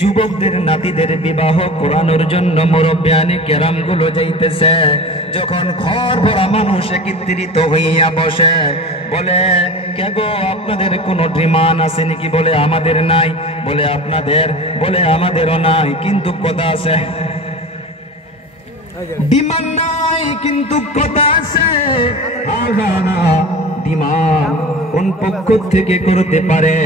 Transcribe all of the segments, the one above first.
যুবকদের নাতিদের বিবাহ করানোর জন্য মুরব্বিয়ানে কেরাম গুলো যাইতেছে। যখন ঘর ভরা মানুষ একত্রিত হইয়া বসে, বলে কে গো আপনাদের কোনো ডিমান্ড আছে নাকি? বলে আমাদের নাই। বলে আপনাদের? বলে আমাদেরও নাই, কিন্তু কথা আছে। ডিমান্ড নাই কিন্তু কথা আছে। ডিমান্ড কোন পক্ষ থেকে করতে পারে?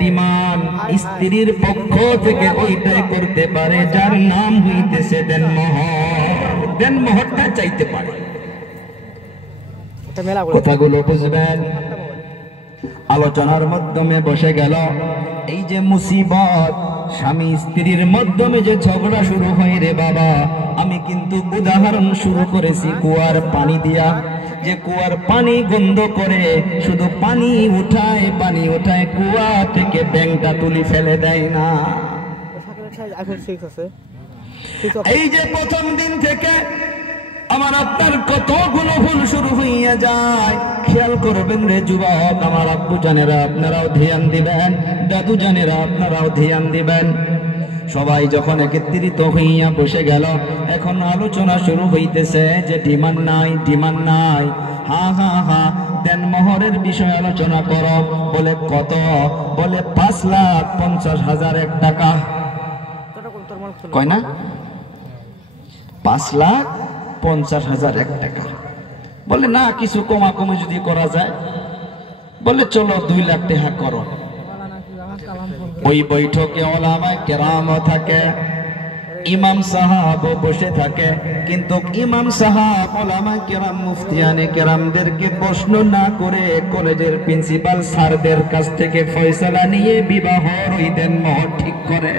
ডিমান্ড স্ত্রীর পক্ষ থেকে ওইটাই করতে পারে যার নাম হইতেছে দেনমোহর। দেনমোহরটা চাইতে পারে। কথাগুলো বুঝবেন। আলোচনার মাধ্যমে বসে গেল। এই যে মুসিবত, স্বামী স্ত্রীর মাধ্যমে যে ঝগড়া শুরু হয় রে বাবা, আমি কিন্তু উদাহরণ শুরু করেছি কুয়ার পানি দিয়া। যে কুয়ার পানি গন্ধ করে, শুধু পানি উঠায়, কুয়া থেকে ব্যাংটা তুলি ফেলে দেয় না। এই যে প্রথম দিন থেকে আমার আপনার কতগুলো ভুল শুরু হইয়া যায়। খেয়াল করবেন রে যুবক, আমার আব্বু জানেরা আপনারাও ধ্যান দিবেন, দাদু জানেরা আপনারাও ধ্যান দিবেন। সবাই যখন একত্রিত হইয়া বসে গেল, এখন আলোচনা শুরু হইতেছে যে ডিমান্ড নাই, ডিমান্ড নাই। দেনমোহরের বিষয়ে আলোচনা করো। বলে কত? বলে 5,50,000 টাকা। কয় না? 5,50,000 টাকা। বলে না, কিছু কমাকমি যদি করা যায়। বলে চলো 2 লাখ টাকা করো। ওই বৈঠকে ওলামায়ে কেরাম থাকে, ইমাম সাহাব বসে থাকে, কিন্তু ইমাম সাহাব ওলামায়ে কেরাম মুফতিয়ানে কেরামদেরকে প্রশ্ন না করে কলেজের প্রিন্সিপাল স্যারদের কাছ থেকে ফয়সালা নিয়ে বিবাহর ওই দেনমোহর ঠিক করে।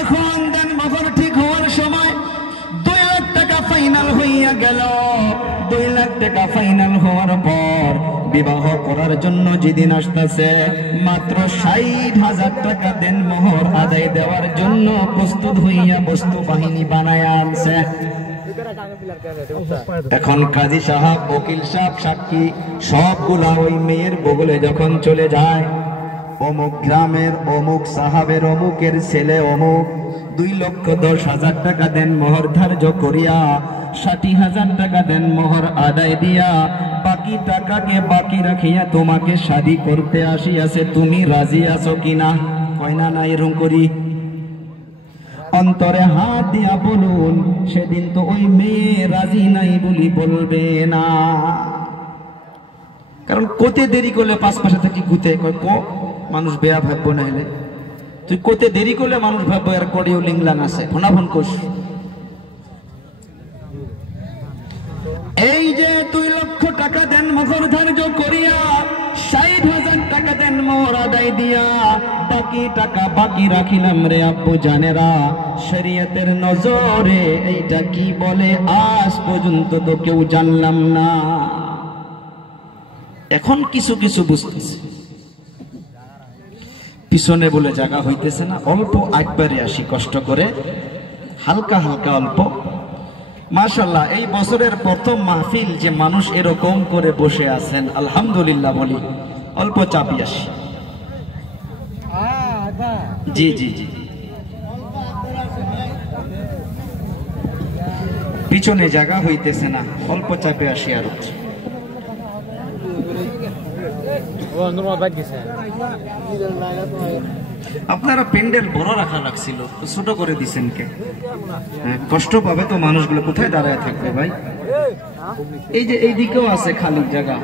এখন দেনমোহর ঠিক হওয়ার সময় 2 লাখ টাকা ফাইনাল হইয়া গেল। 2 লাখ টাকা ফাইনাল হওয়ার পর বিবাহ করার জন্য যেদিন আসতেছে, মাত্র 60,000 টাকা দেনমোহর আদায় দেওয়ার জন্য প্রস্তুত হইয়া বস্তু বাহিনী বানায় আনছে। এখন কাজী সাহেব, উকিল সাহেব, সাক্ষী সবগুলা ওই মেয়ের বগলে যখন চলে যায়, অমুক গ্রামের অমুক সাহাবের অমুকের ছেলে অমুক 2,10,000 টাকা দেনমোহর ধার্য করিয়া 60,000 টাকা দেনমোহর আদায় দিয়া বাকি টাকাকে বাকি রাখিয়া তোমাকে শাদী করতে আসিয়াছে। তুমি রাজি আছো কিনা? কয় না, না এরকম করি। অন্তরে হাত দিয়া বলুন, সেদিন তো ওই মেয়ে রাজি নাই বলি বলবে না। কারণ কোতে দেরি করলে 5 মাসে থাকি গুতে মানুষ বেয়া ভাববো না। হলে তুই কোতে দেরি করলে মানুষ ভাববো আর কড়িও লিংলাং আছে, ফোনাফোন কোষ। এই যে 2 লক্ষ টাকা দেনমোহর ধার্য করিয়া 60,000 টাকা দেনমোহর আদায় দিয়া বাকি টাকা বাকি রাখিলাম রে আব্বু জানেরা, শরীয়তের নজরে এইটা কি বলে আজ পর্যন্ত তো কেউ জানলাম না। এখন কিছু কিছু বুঝতেছে। পিছনে বলে জায়গা হইতেছে না, অল্প একবারে আসি কষ্ট করে, হালকা হালকা অল্প। মাশাআল্লাহ, এই বছরের প্রথম মাহফিল যে মানুষ এরকম করে বসে আছেন, আলহামদুলিল্লাহ বলি। অল্প চাপি আসি। জি জি জি, পিছনে জায়গা হইতেছে না, অল্প চাপে আসি। আর আপনারা প্যান্ডেল বড় রাখা লাগছিল, ছোট করে দিচ্ছেন কে? কষ্ট পাবে তো মানুষগুলো, কোথায় দাঁড়ায় থাকবে ভাই? এই যে এইদিকেও আছে খালি জায়গা,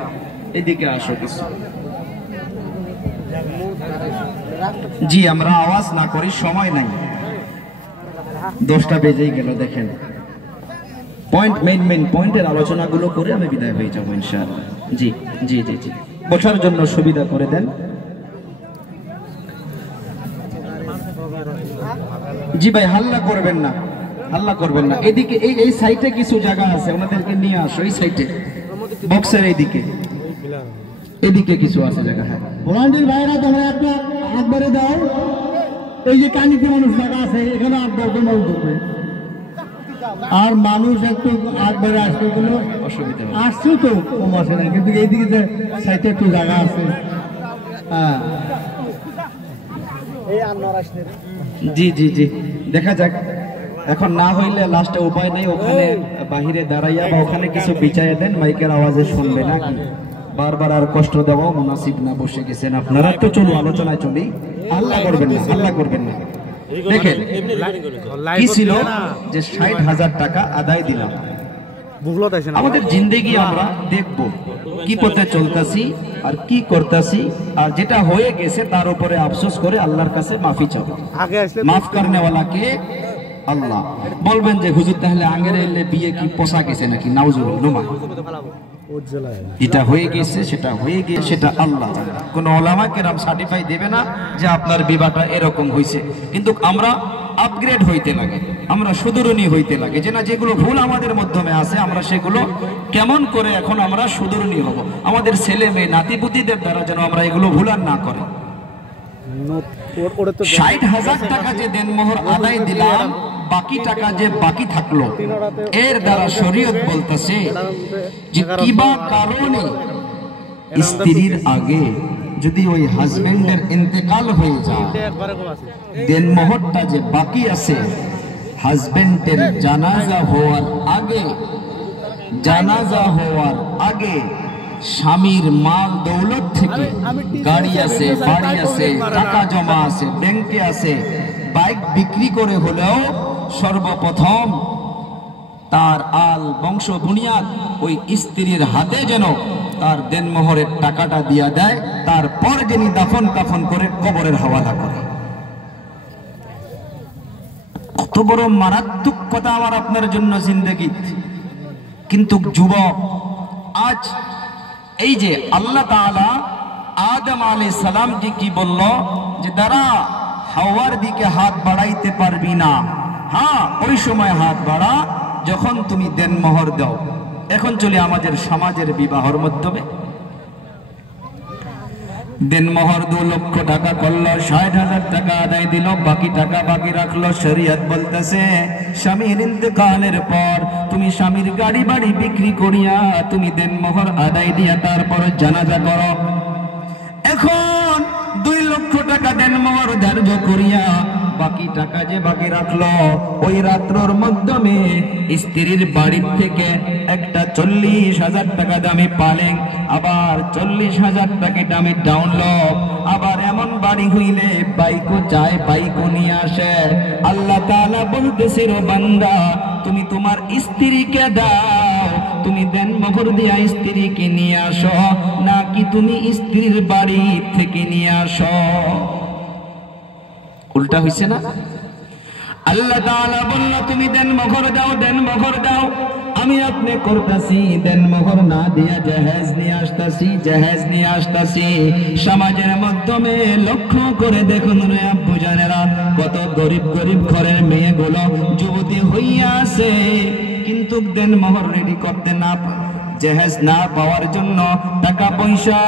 এইদিকে আসো কিছু। জি, আমরা আওয়াজ না করি, সময় নাই, 10টা বেজেই গেল। দেখেন পয়েন্ট, মেইন পয়েন্টের আলোচনাগুলো করে আমি বিদায় হয়ে যাবো ইনশাআল্লাহ। জি জি জি জি, বসার জন্য সুবিধা করে দেন। জি ভাই, হাল্লা করবেন না, হাল্লা করবেন না। এদিকে এই সাইডে কিছু জায়গা আছে, ওনাদেরকে নিয়ে আসো। এই সাইডে বক্সের এইদিকে, এদিকে কিছু আছে জায়গা। হ্যাঁ ভলান্টিয়ার ভাইরা, তোমরা একবারে দাও। এই যে কানিতে মানুষ জায়গা আছে, এখানে 8-10 জন মানুষ ঢুকবে। আর মানুষ একটু আগবারে আসতে গেলো অসুবিধা আসছেও তো কম আসে না, কিন্তু এইদিকে যে সাইডে একটু জায়গা আছে। হ্যাঁ জি জি জি, দেখা যাক। এখন না হইলে লাস্টে উপায় নেই, ওখানে বাহিরে দাঁড়াইয়া বা ওখানে কিছু বিছাইয়া দেন, মাইকের আওয়াজে শুনবে নাকি। বারবার আর কষ্ট দেওয়া মুনাসিব না। বসে গেছেন আপনারা, তো চলো আলোচনায় চলি। আল্লাহ করবেন না, আল্লাহ করবেন না। দেখেন কি ছিল যে 60,000 টাকা আদায় দিলাম। আমাদের জিন্দেগি আমরা দেখব কি পথে চলতেছি আর কি করতেছি, আর যেটা হয়ে গেছে তার উপরে আফসোস করে আল্লাহর কাছে মাফি চাবো। মাফ করনে ওয়ালা কে? আল্লাহ। বলবেন যে হুজুর তাহলে আগের এলে বিয়ে কি পোষা গেছে নাকি? নাউজুবিল্লাহ। যেটা হয়ে গেছে সেটা হয়ে গিয়ে সেটা আল্লাহ জানে। কোন ওলামা কেরাম সার্টিফাই দেবে না যে আপনার বিবাহটা এরকম হয়েছে। কিন্তু আমরা আপগ্রেড হইতে লাগে, আমরা সুদূরণী হইতে লাগে, যে না যেগুলো ভুল আমাদের মাধ্যমে আছে আমরা সেগুলো কেমন করে এখন আমরা সুদূরণী হব, আমাদের ছেলে মেয়ে নাতিপুতিদের দ্বারা যেন আমরা এগুলো ভুল আর না করে। 60,000 টাকা যে দেনমোহর আদায় দিলাম, বাকি টাকা যে বাকি থাকলো, এর দ্বারা শরীয়ত বলতেছে যে কিবা কারণে স্ত্রীর আগে যদি ওই হাজবেন্ডের ইন্তেকাল হয়ে যায়, দেনমোহরটা যে বাকি আছে হাজবেন্ডের জানাজা হওয়ার আগে, জানাজা হওয়ার আগে স্বামীর মাল দৌলত থেকে, গাড়ি আছে, বাড়ি আছে, টাকা জমা আছে, ব্যাংকে আছে, বাইক বিক্রি করে হলেও সর্বপ্রথম তার আল বংশ বুনিয়াদ ওই স্ত্রীর হাতে যেন তার দেনমোহরের টাকাটা দিয়া দেয়, তারপর যিনি দাফন কাফন করে কবরের হাওয়ালা করে। কত বড় মারাত্মক কথা আমার আপনার জন্য জিন্দেগি। কিন্তু যুবক, আজ এই যে আল্লাহ তাআলা আদম আলাইহিস সালামকে কি বলল যে দাঁড়া, হাওয়ার দিকে হাত বাড়াইতে পারবি না। হ্যাঁ, ওই সময় হাত বাড়া যখন তুমি দেনমোহর দাও। এখন চলি আমাদের সমাজের বিবাহর মাধ্যমে। দেনমোহর 2 লক্ষ টাকা করলো, 60,000 টাকা আদায় দিল, বাকি টাকা বাকি রাখলো। শরীয়ত বলতেছে স্বামীর ইন্তেকালের পর তুমি স্বামীর গাড়ি বাড়ি বিক্রি করিয়া তুমি দেনমোহর আদায় দিয়া তারপর জানাজা করো। এখন 2 লক্ষ টাকা দেনমোহর ধার্য করিয়া বাকি টাকা যে বাকি রাখলো, ওই রাত্রর মাধ্যমে স্ত্রীর বাড়ির থেকে একটা 40,000 টাকা দামি পালেং, আবার 40,000 টাকা দামি ডাউনলোড, আবার এমন বাড়ি হইলে বাইকও চায়, বাইকও নিয়ে আসে। আল্লাহ তাআলা বলতেছে রে বান্দা, তুমি তোমার স্ত্রীকে দাও, তুমি দেনমোহর দিয়া স্ত্রীকে নিয়ে আসো, নাকি তুমি স্ত্রীর বাড়ি থেকে নিয়ে আসো? উল্টা হইছে না? আল্লাহ তাআলা বলল তুমি দেনমোহর দাও, দেনমোহর দাও। আমি আপনি করতাছি, দেনমোহর না দিয়া জাহেজ নিয়ে আসতাছি, জাহেজ নিয়ে আসতাছি। সমাজের মাধ্যমে লক্ষ্য করে দেখুন রে আব্বু জানেরা, কত গরিব গরিব ঘরের মেয়েগুলো যুবতী হইয়া আছে, কিন্তু দেনমোহর রেডি করতে না, জাহেজ না পাওয়ার জন্য, টাকা পয়সা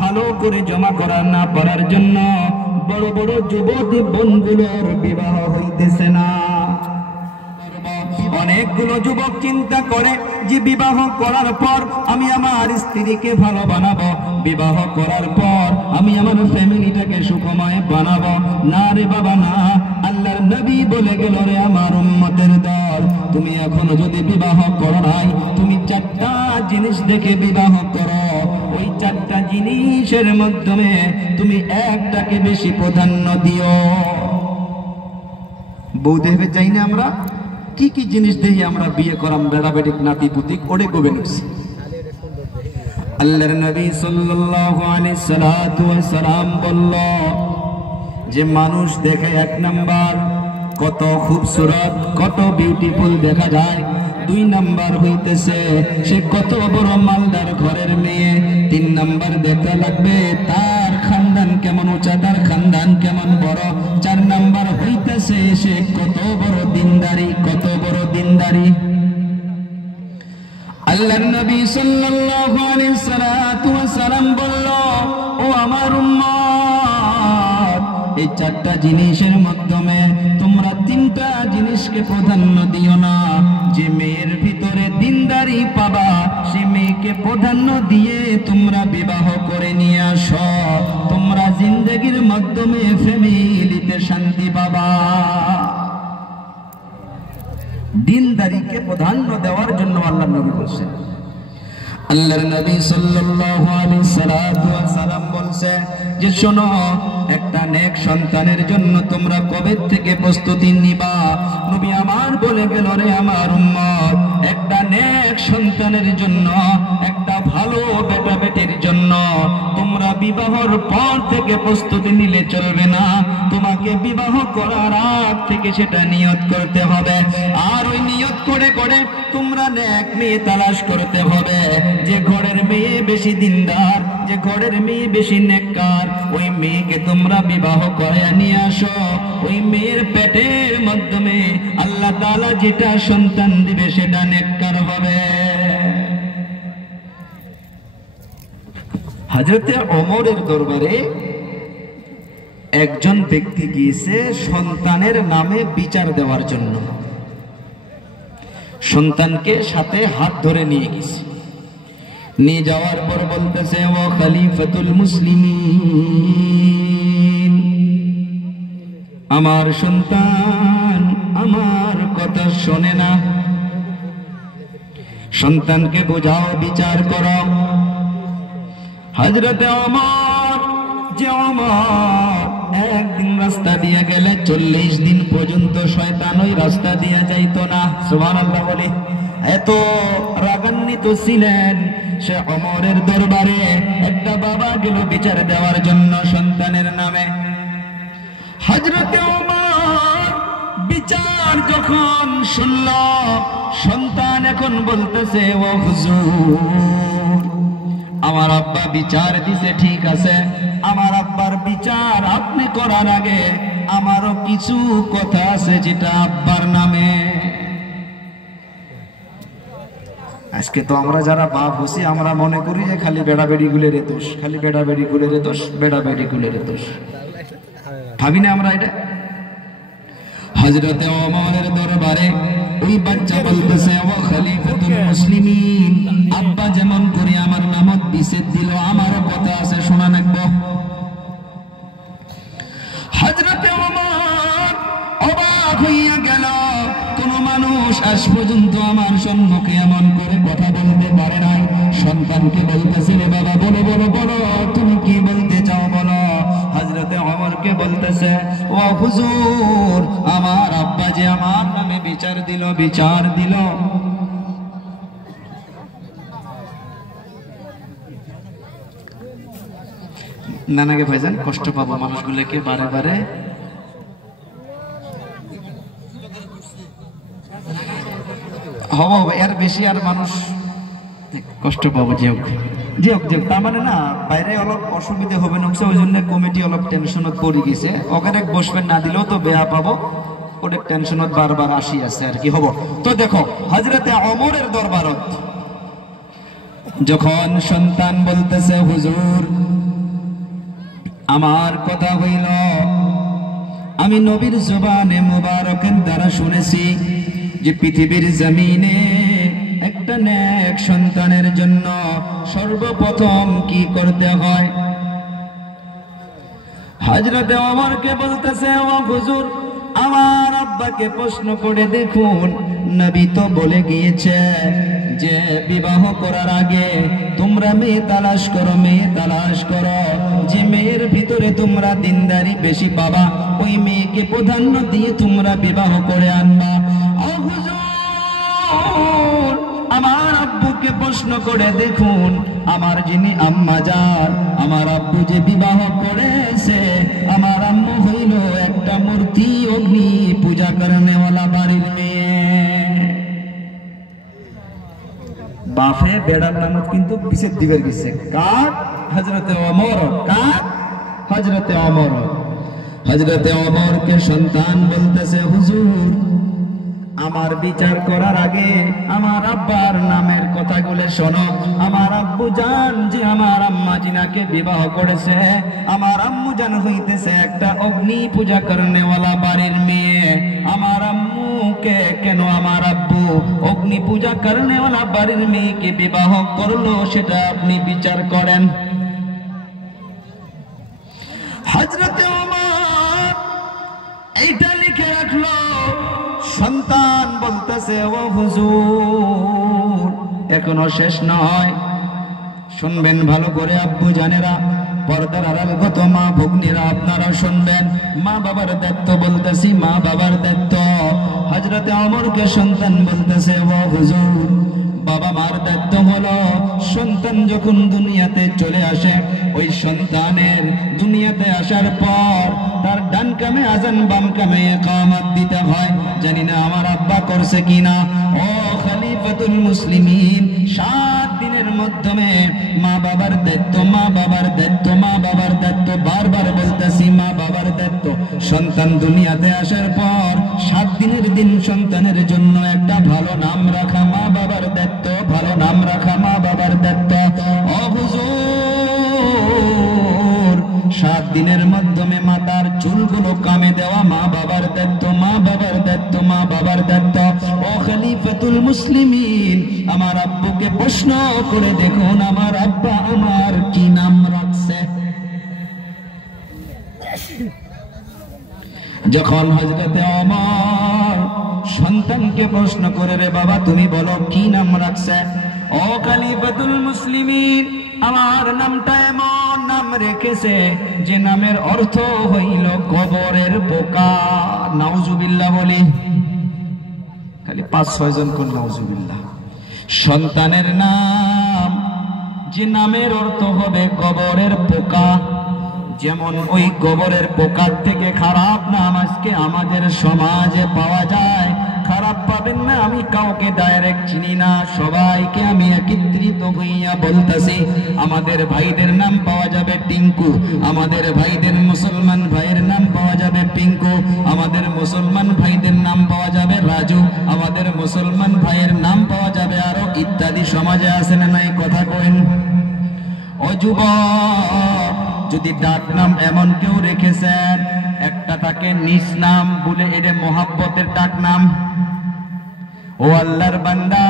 ভালো করে জমা করা না পারার জন্য বড় বড় যুবতী বোনগুলোর বিবাহ হইতেছে না। অনেকগুলো যুবক চিন্তা করে যে বিবাহ করার পর আমি আমার স্ত্রীকে ভালো বানাবো, বিবাহ করার পর আমি আমার ফ্যামিলিটাকে সুখময় বানাবো। না রে বাবা না, আল্লাহর নবী বলে গেল রে আমার উম্মতের দল, তুমি এখনো যদি বিবাহ করো নাই, তুমি 4টা জিনিস দেখে বিবাহ করো। ওই 4টা জিনিসের মাধ্যমে তুমি একটাকে বেশি প্রাধান্য দিও। বউ দেখবে চাই না আমরা কি কি জিনিস দিয়ে আমরা বিয়ে করাম, বেড়া বেটিক নাতি পুতিক ওরে গোবে নিচ্ছি। আল্লাহর নবী সাল্লাল্লাহু আলাইহি সাল্লাম বলল যে মানুষ দেখে 1 নাম্বার কত খুবসুরত, কত বিউটিফুল দেখা যায়। 2 নাম্বার হইতেছে সে কত বড় মালদার ঘরের মেয়ে। 3 নাম্বার দেখতে লাগবে তার খানদান কেমন উঁচা, তার খানদান কেমন বড়। 4 নাম্বার হইতেছে সে কত বড় দিনদারি, কত বড় দিনদারি। আল্লাহর নবী সাল্লাল্লাহু আলাইহি সাল্লাম বলল, ও আমার উম্মত, এই 4টা জিনিসের মাধ্যমে তোমরা 3টা জিনিস তালাশকে প্রাধান্য দিও না। যে মেয়ের ভিতরে দিনদারি পাবা সে মেয়েকে প্রাধান্য দিয়ে তোমরা বিবাহ করে নিয়ে আসো। তোমরা জিন্দেগির মাধ্যমে ফ্যামিলিতে শান্তি পাবা। দিনদারিকে প্রাধান্য দেওয়ার জন্য আল্লাহর নবী বলছেন। আল্লাহর নবী সাল্লাল্লাহু আলাইহি সাল্লাম বলছে যে শোনো, একটা নেক সন্তানের জন্য তোমরা কবে থেকে প্রস্তুতি নিবা? নবী আমার বলে গেল, রে আমার উম্মত, একটা নেক সন্তানের জন্য, একটা ভালো বেটা বেটির জন্য তোমরা বিবাহর পর থেকে প্রস্তুতি নিলে চলবে না। তোমাকে বিবাহ করার আগ থেকে সেটা নিয়ত করতে হবে। আর ওই নিয়ত করে করে তোমরা নেক মেয়ে তালাশ করতে হবে। যে ঘরের মেয়ে বেশি দিনদার, যে ঘরের মেয়ে বেশি নেককার, ওই মেয়েকে তোমরা বিবাহ করে নিয়ে আসো। ওই মেয়ের পেটের মাধ্যমে আল্লাহ তাআলা যেটা সন্তান দিবে সেটা নেককার হবে। হযরতে ওমরের দরবারে একজন ব্যক্তি গিয়েছে সন্তানের নামে বিচার দেওয়ার জন্য। সন্তানকে সাথে হাত ধরে নিয়ে গেছে। নিয়ে যাওয়ার পর বলতেছে, ও খলিফাতুল মুসলিমিন, আমার সন্তান আমার কথা শোনে না। সন্তানকে বোঝাও, বিচার করো। হযরতে ওমর, যে ওমর একদিন রাস্তা দিয়ে গেলে 40 দিন পর্যন্ত শয়তান ওই রাস্তা দিয়ে যাইতো না। সুবহানাল্লাহ বলি। এত রাগান্বিত ছিলেন। সে ওমরের দরবারে একটা বাবা গেল বিচার দেওয়ার জন্য সন্তানের নামে। হযরতে ওমর বিচার যখন শুনল, সন্তান এখন বলতেছে, ও হুজুর, আমার আব্বা বিচার দিছে, ঠিক আছে, আমার আব্বার বিচার আপনি করার আগে আমারও কিছু কথা আছে যেটা আব্বার নামে। আজকে তো আমরা যারা বাপ হইছি আমরা মনে করি যে খালি বেড়া বেড়ি গুলের দোষ, খালি বেড়া বেড়ি গুলের দোষ, বেড়া বেড়ি গুলের দোষ। ভাবি না আমরা এটা? হযরতে ওমরের দরবারে ওই বাচ্চা বলতেছে, ও খলিফাতুল মুসলিমিন, আব্বা যেমন করে আমার নামত বিছেদ দিল, আমারও কথা আছে, শোনা রাখবো। হযরতে ওমর অবাক হইয়া গেল। কোন মানুষ আজ পর্যন্ত আমার সম্মুখে এমন করে কথা বলতে পারে নাই। সন্তানকে বলতেছি, রে বাবা, বলো বলো বলো, তুমি কি বলতে চাও বলো। হযরতে ওমরকে বলতেছে, ও হুজুর, আমার আব্বা যে আমার নামে বিচার দিল, বিচার দিল। নানাকে ভাইজান কষ্ট পাবো মানুষগুলোকে বারে বারে। হব এর বেশি আর মানুষ কষ্ট পাবো। যে হোক যে হোক যে হোক, তার মানে না বাইরে অলপ অসুবিধা হবে না, ওই জন্য কমিটি অলপ টেনশনত পড়ে গেছে। ওখানে বসবেন না দিলেও তো বেয়া পাবো, ওটা টেনশনত বারবার আসি আছে আর কি হব। তো দেখো, হযরতে ওমরের দরবারত যখন সন্তান বলতেছে, হুজুর, আমার কথা হইল, আমি নবীর জবানে মুবারকের দ্বারা শুনেছি যে পৃথিবীর জমিনে একটা নেক সন্তানের জন্য সর্বপ্রথম কি করতে হয়। হযরতে ওমরকে বলতেছে, ও হুজুর, আমার আব্বাকে প্রশ্ন করে দেখুন, নবী তো বলে গিয়েছে যে বিবাহ করার আগে তোমরা মেয়ে তালাশ করো, মেয়ে তালাশ করো। যে মেয়ের ভিতরে তোমরা দিনদারি বেশি পাবা, ওই মেয়েকে প্রাধান্য দিয়ে তোমরা বিবাহ করে আনবা। ও হুজুর, আমার আব্বুকে প্রশ্ন করে দেখুন, আমার যিনি আম্মা যান, আমার আব্বু যে বিবাহ করেছে, আমার আম্মু হইল একটা মূর্তি অগ্নি পূজা করেনেওয়ালা বাড়ির মেয়ে। বাফে বেড়ার নামত কিন্তু বিছেদ দিবের গেছে কার? হযরতে ওমর। কার? হযরতে ওমর। হযরতে ওমরকে সন্তান বলতেছে, হুজুর, আমার বিচার করার আগে আমার আব্বার নামের কথাগুলো শোনো। আমার আব্বু জান যে আমার আম্মা জিনাকে বিবাহ করেছে, আমার আম্মু জান হইতেছে একটা অগ্নি পূজা করনেওয়ালা বাড়ির মেয়ে। আমার আম্মু আব্বুকে, কেন আমার আব্বু অগ্নি পূজা কারণেওয়ালা বাড়ির মেয়েকে বিবাহ করলো, সেটা আপনি বিচার করেন। হযরতে ওমর এইটা লিখে রাখলো। সন্তান বলতেছে, ও হুজুর এখনো শেষ নয়, শুনবেন ভালো করে আব্বু জানেরা, পর্দার আড়ালগত মা ভগ্নীরা আপনারা শুনবেন। মা বাবার দায়িত্ব বলতেছি, মা বাবার দায়িত্ব। হযরতে ওমরকে সন্তান বলতেছে, ও হুজুর বাবা মার দায়িত্ব হলো সন্তান যখন দুনিয়াতে চলে আসে, ওই সন্তানের দুনিয়াতে আসার পর তার ডান কামে আজান, বাম কামে ইকামত দিতে হয়। জানি না আমার আব্বা করছে কিনা। ও খলিফাতুল মুসলিমিন, 7 দিনের মাধ্যমে মা বাবার দায়িত্ব, মা বাবার দায়িত্ব, মা বাবার দায়িত্ব, বারবার বলতেছি মা বাবার দায়িত্ব। সন্তান দুনিয়াতে আসার পর 7 দিনের দিন সন্তানের জন্য একটা ভালো নাম রাখা মা বাবার দায়িত্ব, ভালো নাম রাখা মা বাবার দায়িত্ব। ও হুজুর 7 দিনের মাধ্যমে মাথার চুলগুলো কামে দেওয়া মা বাবার দায়িত্ব, মা বাবার দায়িত্ব, মা বাবার দায়িত্ব। ও খলিফাতুল মুসলিমিন, আমার আব্বুকে প্রশ্ন করে দেখুন আমার আব্বা আমার কি নাম রাখছে। যখন হযরতে ওমর সন্তানকে প্রশ্ন করে, রে বাবা তুমি বলো কি নাম রাখছে? ও খলিফাতুল মুসলিমিন, আমার নামটা এমন নাম রেখেছে যে নামের অর্থ হইল কবরের পোকা। নাউজুবিল্লাহ বলি, খালি 5-6 জন কোন নাউজুবিল্লাহ। সন্তানের নাম যে নামের অর্থ হবে কবরের পোকা, যেমন ওই গোবরের পোকার থেকে খারাপ নাম আজকে আমাদের সমাজে পাওয়া যায়। খারাপ পাবেন না, আমি কাউকে ডাইরেক্ট চিনি না, সবাইকে আমি একত্রিত হইয়া বলতেছি। আমাদের ভাইদের নাম পাওয়া যাবে টিঙ্কু, আমাদের ভাইদের মুসলমান ভাইয়ের নাম পাওয়া যাবে পিঙ্কু, আমাদের মুসলমান ভাইদের নাম পাওয়া যাবে রাজু, আমাদের মুসলমান ভাইয়ের নাম পাওয়া যাবে আরো ইত্যাদি। সমাজে আছে না নাই কথা কইন? ও যুবক, যদি ডাক নাম এমন কেউ রেখেছেন, একটা তাকে নিজ নাম বলে, এটা মোহাব্বতের ডাক নাম। ও আল্লাহর বান্দা,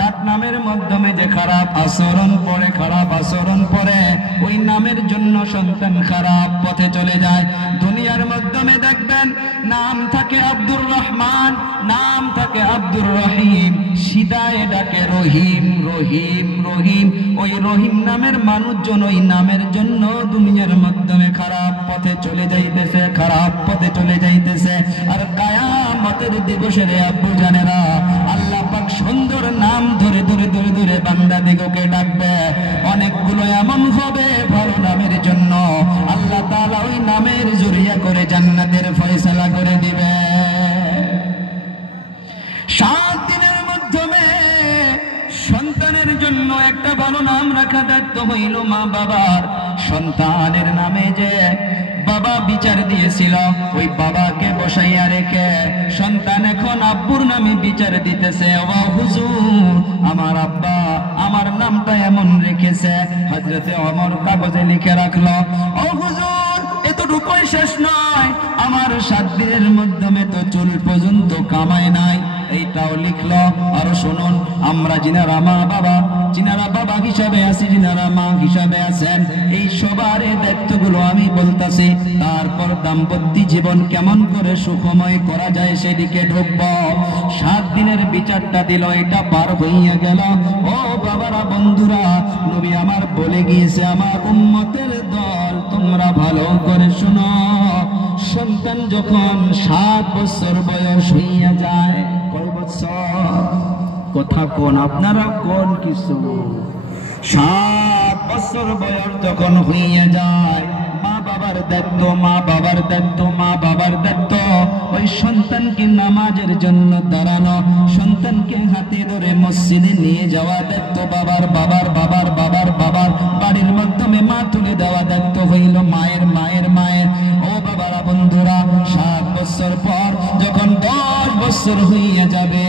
ডাক নামের মাধ্যমে যে খারাপ আচরণ পড়ে, খারাপ আচরণ পড়ে, ওই নামের জন্য সন্তান খারাপ পথে চলে যায়। দুনিয়ার মাধ্যমে দেখবেন নাম থাকে আব্দুর রহমান, নাম থাকে আব্দুর রহিম, সিদায় ডাকে রহিম রহিম রহিম। ওই রহিম নামের মানুষজন ওই নামের জন্য দুনিয়ার মাধ্যমে খারাপ পথে চলে যাইতেছে, খারাপ পথে চলে যাইতেছে। আর কিয়ামতের দিবসে রে আব্বু জানেরা, আল্লাহ পাক সুন্দর নাম ধরে ধরে ধরে ধরে বান্দা দিগকে ডাকবে। অনেকগুলো এমন হবে ভালো নামের জন্য, আল্লাহ তাআলা ওই নামের জরিয়া করে জান্নাতের ফয়সালা করে দিবে। 7 দিনের মাধ্যমে সন্তানের জন্য একটা ভালো নাম রাখা দায়িত্ব হইল মা বাবার। সন্তানের নামে যে বাবা বিচার দিয়েছিল, ওই বাবাকে বসাইয়া রেখে সন্তান এখন আব্বুর নামে বিচার দিতেছে। ও হুজুর আমার আব্বা আমার নামটা এমন রেখেছে। হযরতে ওমর কাগজে লিখে রাখলো, ও হুজুর এতটুকুই শেষ নয়, আমার 7 দিনের মাধ্যমে তো চুল পর্যন্ত কামায় নাই, এইটাও লিখলো। আর শুনুন, আমরা যিনারা মা বাবা, যিনারা বাবা হিসাবে আছি, যিনারা মা হিসাবে আছেন, এই সবার দায়িত্বগুলো আমি বলতাছি। তারপর দাম্পত্য জীবন কেমন করে সুখময় করা যায় সেদিকে ঢুকব। 7 দিনের বিচারটা দিল, এটা পার হইয়া গেল। ও বাবারা, বন্ধুরা, নবী আমার বলে গিয়েছে, আমার উম্মতের দল তোমরা ভালো করে শুনো, সন্তান যখন 7 বছর বয়স হইয়া যায়, কয় বছর? কথা কোন আপনারা, কোন কিছু? 7 বছর বয়স যখন হইয়া যায়, মা বাবার দায়িত্ব, মা বাবার দায়িত্ব, মা বাবার দায়িত্ব ওই সন্তানকে নামাজের জন্য দাঁড়ানো, সন্তানকে হাতে ধরে মসজিদে নিয়ে যাওয়া দায়িত্ব বাবার, বাবার বাবার বাবার বাবার বাড়ির মাধ্যমে মা তুলে দেওয়া দায়িত্ব হইল মায়ের, মায়ের মায়ের। ও বাবারা, বন্ধুরা, 7 বছর পর যখন 10 বছর হইয়া যাবে,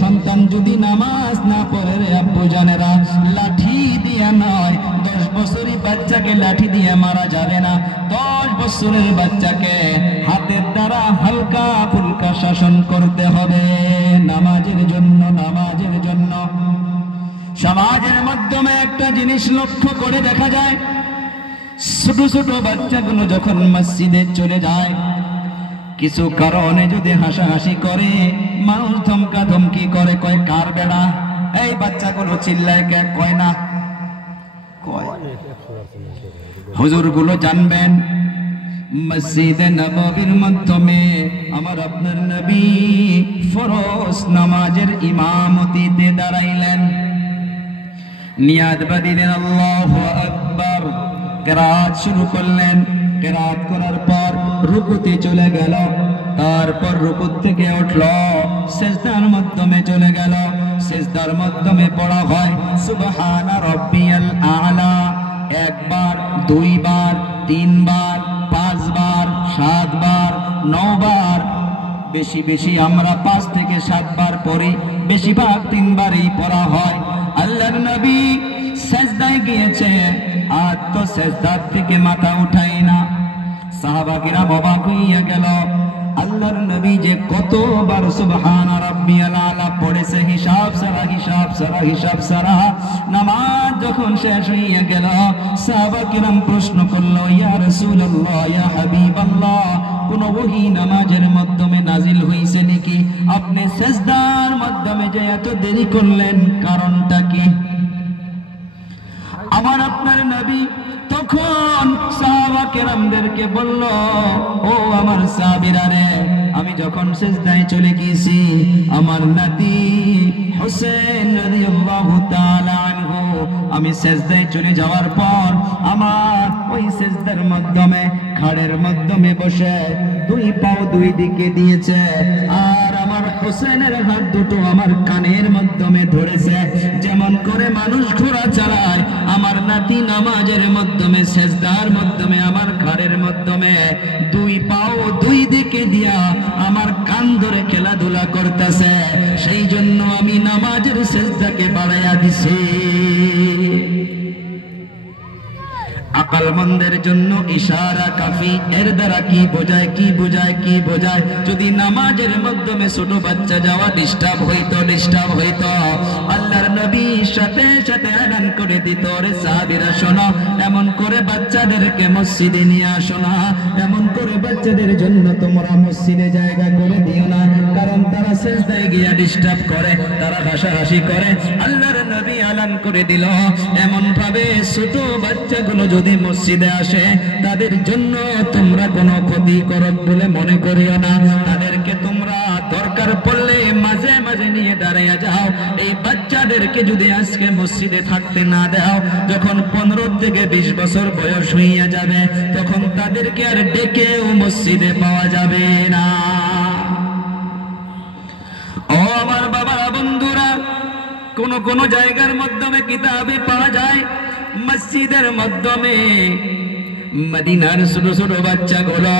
সন্তান যদি নামাজ না পড়ে রে আব্বু জানেরা, লাঠি দিয়া নয়, 10 বছরই বাচ্চাকে লাঠি দিয়ে মারা যাবে না। 10 বছর বছরের বাচ্চাকে হাতের দ্বারা হালকা ফুলকা শাসন করতে হবে নামাজের জন্য। নামাজের জন্য সমাজের মাধ্যমে একটা জিনিস লক্ষ্য করে দেখা যায়, ছোট ছোট বাচ্চাগুলো যখন মসজিদে চলে যায়, কিছু কারণে যদি হাসাহাসি করে, মানুষ ধমকা ধমকি করে, কয় কার বেড়া, এই বাচ্চাগুলো চিল্লায় কে, কয় না কয়। হুজুর গুলো জানবেন মসজিদে নববীর মাধ্যমে আমার আপনার নবী ফরজ নামাজের ইমামতিতে দাঁড়াইলেন, নিয়াত বাঁধিলেন আল্লাহু আকবার, কিরাত শুরু করলেন। কিরাত করার পর রুকুতে চলে গেল, তারপর রুকু থেকে উঠল, সিজদার মাধ্যমে চলে গেল। সিজদার মাধ্যমে পড়া হয় সুবহানা রাব্বিয়াল আ'লা, একবার, দুইবার, তিনবার, পাঁচবার, সাতবার, নবার। বেশি বেশি আমরা 5 থেকে 7 বার পড়ি, বেশিরভাগ 3 বারই পড়া হয়। আল্লাহর নবী সিজদায় গিয়েছে, আর তো সিজদার থেকে মাথা উঠায় না। সাহাবাগিরা অবাক হইয়া গেল, আল্লাহর নবী যে কতবার সুবহানা রাব্বিয়াল আ'লা পড়েছে, হিসাব সারা হিসাব সারা হিসাব সারা। নামাজ যখন শেষ হইয়া গেল, সাহাবাগিরাম প্রশ্ন করলো, ইয়া রাসূলুল্লাহ, ইয়া হাবিবাল্লাহ, কোন ওহী নামাজের মাধ্যমে নাজিল হইছে নাকি? আপনি সিজদার মাধ্যমে যে এত দেরি করলেন, কারণটা কি? আমার আপনার নবী তখন সাহাবা কেরামদেরকে বলল, ও আমার সাহাবীরা রে, আমি যখন সিজদায় চলে গিয়েছি, আমার নাতি হোসেন রাদিয়াল্লাহু তাআলা আনহু, আমি সিজদায় চলে যাওয়ার পর আমার ওই সিজদার মাধ্যমে খাড়ের মাধ্যমে বসে 2 পাও 2 দিকে দিয়েছে, আর আমার হোসেনের হাত দুটো আমার কানের মাধ্যমে ধরেছে। যেমন করে মানুষ ঘোড়া চালায়, আমার নাতি নামাজের মাধ্যমে সিজদার মাধ্যমে আমার ঘাড়ের মাধ্যমে 2 পাও 2 দিকে দিয়া আমার কান ধরে খেলাধুলা করতেছে। সেই জন্য আমি নামাজের সিজদাকে বাড়াইয়া দিছি। আকলমন্দের জন্য ইশারা কাফি। এর দ্বারা কি বোঝায়, কি বোঝায়, কি বোঝায়? যদি নামাজের মাধ্যমে ছোট বাচ্চা যাওয়া ডিস্টার্ব হইতো, আল্লাহর নবী সাথে সাথে এলান করে দিত, রে সাহাবীরা শোনো, এমন করে বাচ্চাদেরকে মসজিদে নিয়ে আসো না, এমন করে বাচ্চাদের জন্য তোমরা মসজিদে জায়গা করে দিও না, কারণ তারা সিজদায় গিয়ে ডিস্টার্ব করে, তারা হাসাহাসি করে। আল্লাহর নবী এলান করে দিল, এমন ভাবে ছোট বাচ্চাগুলো যদি মসজিদে আসে, তাদের জন্য তোমরা কোনো ক্ষতি করো বলে মনে করিও না, তাদেরকে তোমরা দরকার পড়লে মাঝে মাঝে নিয়ে দাঁড়াইয়া যাও। এই বাচ্চাদেরকে যদি আজকে মসজিদে থাকতে না দাও, যখন 15 থেকে 20 বছর বয়স হইয়া যাবে, তখন তাদেরকে আর ডেকেও মসজিদে পাওয়া যাবে না। ও আমার বাবারা, বন্ধুরা, কোন জায়গার মাধ্যমে কিতাবে পাওয়া যায়, মসজিদের মাধ্যমে মদিনার ছোট ছোট বাচ্চাগুলো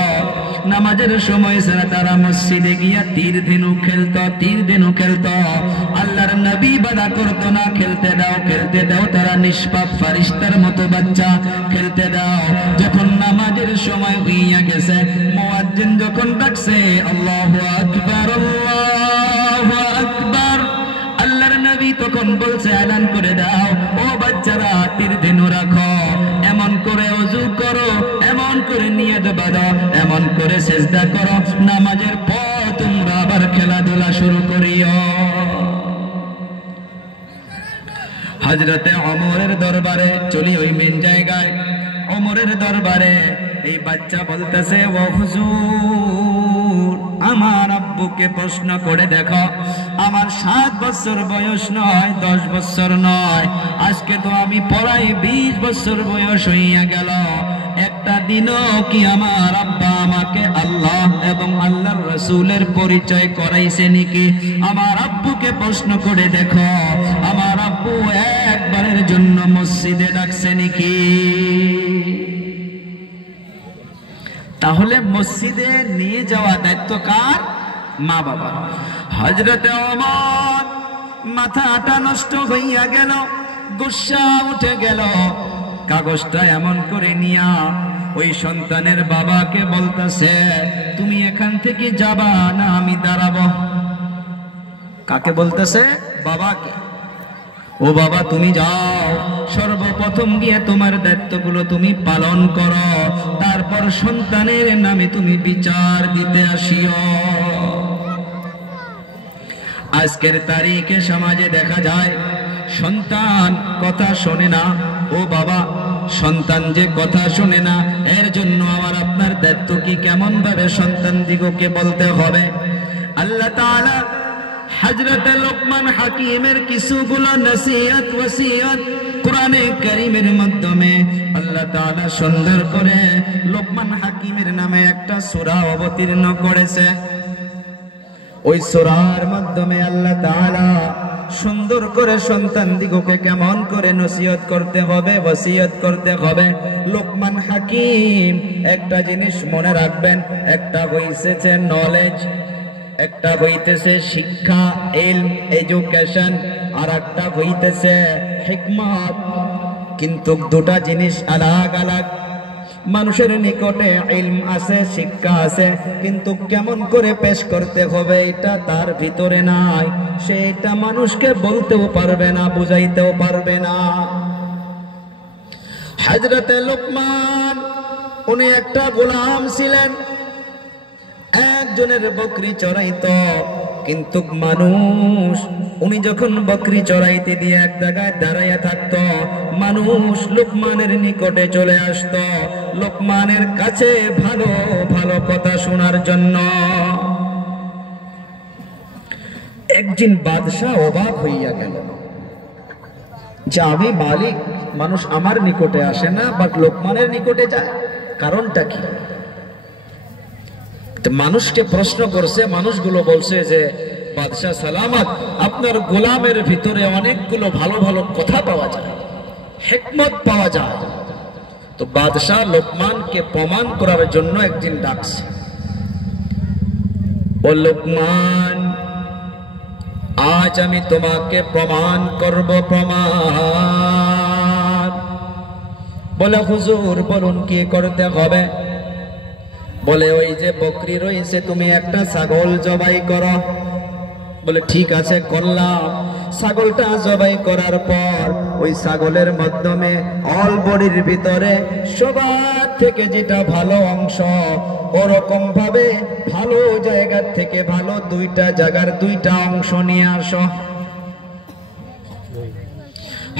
নামাজের সময় ছাড়া তারা মসজিদে গিয়া তীর ধেনু খেলতো। আল্লাহর নবী বাধা করতো না, খেলতে দাও, তারা নিষ্পাপ ফারিস্তার মতো বাচ্চা, খেলতে দাও। যখন নামাজের সময় হইয়া গেছে, মুয়াজ্জিন যখন ডাকছে আল্লাহু আকবার, আল্লাহু আকবার, আল্লাহর নবী তখন বলছে, এলান করে দাও, ও বাচ্চারা, তীর ধেনু রাখো, এমন করে ওযু করো, এমন করে নিয়ত বাঁধো, এমন করে সিজদা করো, নামাজের পর তোমরা আবার খেলাধুলা শুরু করিও। হযরতে ওমরের দরবারে চলি, ওই মেন জায়গায় ওমরের দরবারে এই বাচ্চা বলতেছে, ও হুজুর, আমার আব্বুকে প্রশ্ন করে দেখো, আমার 7 বছর বয়স নয়, 10 বছর নয়, আজকে তো আমি পড়াই 20 বছর বয়স হইয়া গেল, একটা দিনও কি আমার আব্বা আমাকে আল্লাহ এবং আল্লাহর রাসূলের পরিচয় করাইছে নাকি? আমার আব্বুকে প্রশ্ন করে দেখো, আমার আব্বু একবারের জন্য মসজিদে ডাকছে নাকি? তাহলে মসজিদে নিয়ে যাওয়া দায়িত্ব কার? মা বাবা। হযরতে ওমর মাথাটা নষ্ট হইয়া গেল, গুসা উঠে গেল, কাগজটা এমন করে নিয়া ওই সন্তানের বাবাকে বলতেছে, তুমি এখান থেকে যাবা না আমি দাঁড়াবো। কাকে বলতেছে? বাবাকে। ও বাবা তুমি যাও, সর্বপ্রথম গিয়ে তোমার দায়িত্বগুলো তুমি পালন করো, তারপর সন্তানের নামে তুমি বিচার দিতে আসিও। আজকের তারিখে সমাজে দেখা যায় সন্তান কথা শোনে না। ও বাবা, সন্তান যে কথা শোনে না, এর জন্য আমার আপনার দায়িত্ব কি কেমন ভাবে সন্তান দিগকে বলতে হবে। আল্লাহ তাআলা হযরত লোকমান হাকিমের কিছুগুলো নসিহত ওসিয়ত কোরআনে কারীমের মাধ্যমে আল্লাহ তাআলা সুন্দর করে লোকমান হাকিমের নামে একটা সূরা অবতীর্ণ করেছে। ওই সূরার মাধ্যমে আল্লাহ তাআলা সুন্দর করে সন্তান দিগকে কেমন করে নসিহত করতে হবে, ওসিয়ত করতে হবে। লোকমান হাকিম একটা জিনিস মনে রাখবেন, একটা হইছে নলেজ, একটা হইতেছে শিক্ষা, ইলম, এডুকেশন, আর একটা হইতেছে হিকমত। কিন্তু দুটা জিনিস আলাদা আলাদা। মানুষের নিকটে ইলম আছে, শিক্ষা আছে, কিন্তু কেমন করে পেশ করতে হবে এটা তার ভিতরে নাই। সে এটা মানুষকে বলতেও পারবে না, বুঝাইতেও পারবে না। হযরতে লোকমান উনি একটা গোলাম ছিলেন, একজনের বকরি চড়াইতো। কিন্তু মানুষ, উনি যখন বকরি চড়াইতে দিয়ে এক জায়গায় দাঁড়াইয়া থাকতো, মানুষ লোকমানের নিকটে চলে আসতো লোকমানের কাছে ভালো ভালো কথা শোনার জন্য। একদিন বাদশাহ অবাক হইয়া গেল যে আমি মালিক, মানুষ আমার নিকটে আসে না, বাট লোকমানের নিকটে যায়, কারণটা কি? মানুষকে প্রশ্ন করছে, মানুষগুলো বলছে যে বাদশাহ সালামত, আপনার গোলামের ভিতরে অনেকগুলো ভালো ভালো কথা পাওয়া যায়, হিকমত পাওয়া যায়। তো বাদশাহ লোকমানকে প্রমাণ করার জন্য একদিন ডাকছে, ও লোকমান, আজ আমি তোমাকে প্রমাণ করব। প্রমাণ? বলে হুজুর বলুন কি করতে হবে? বলে ওই যে বকরি রয়েছে, তুমি একটা ছাগল জবাই করো। বলে ঠিক আছে, করলাম। ছাগলটা জবাই করার পর ওই ছাগলের মাধ্যমে অল বডির ভিতরে সবার থেকে যেটা ভালো অংশ, ওরকম ভাবে ভালো জায়গার থেকে ভালো দুইটা জায়গার দুইটা অংশ নিয়ে আসো।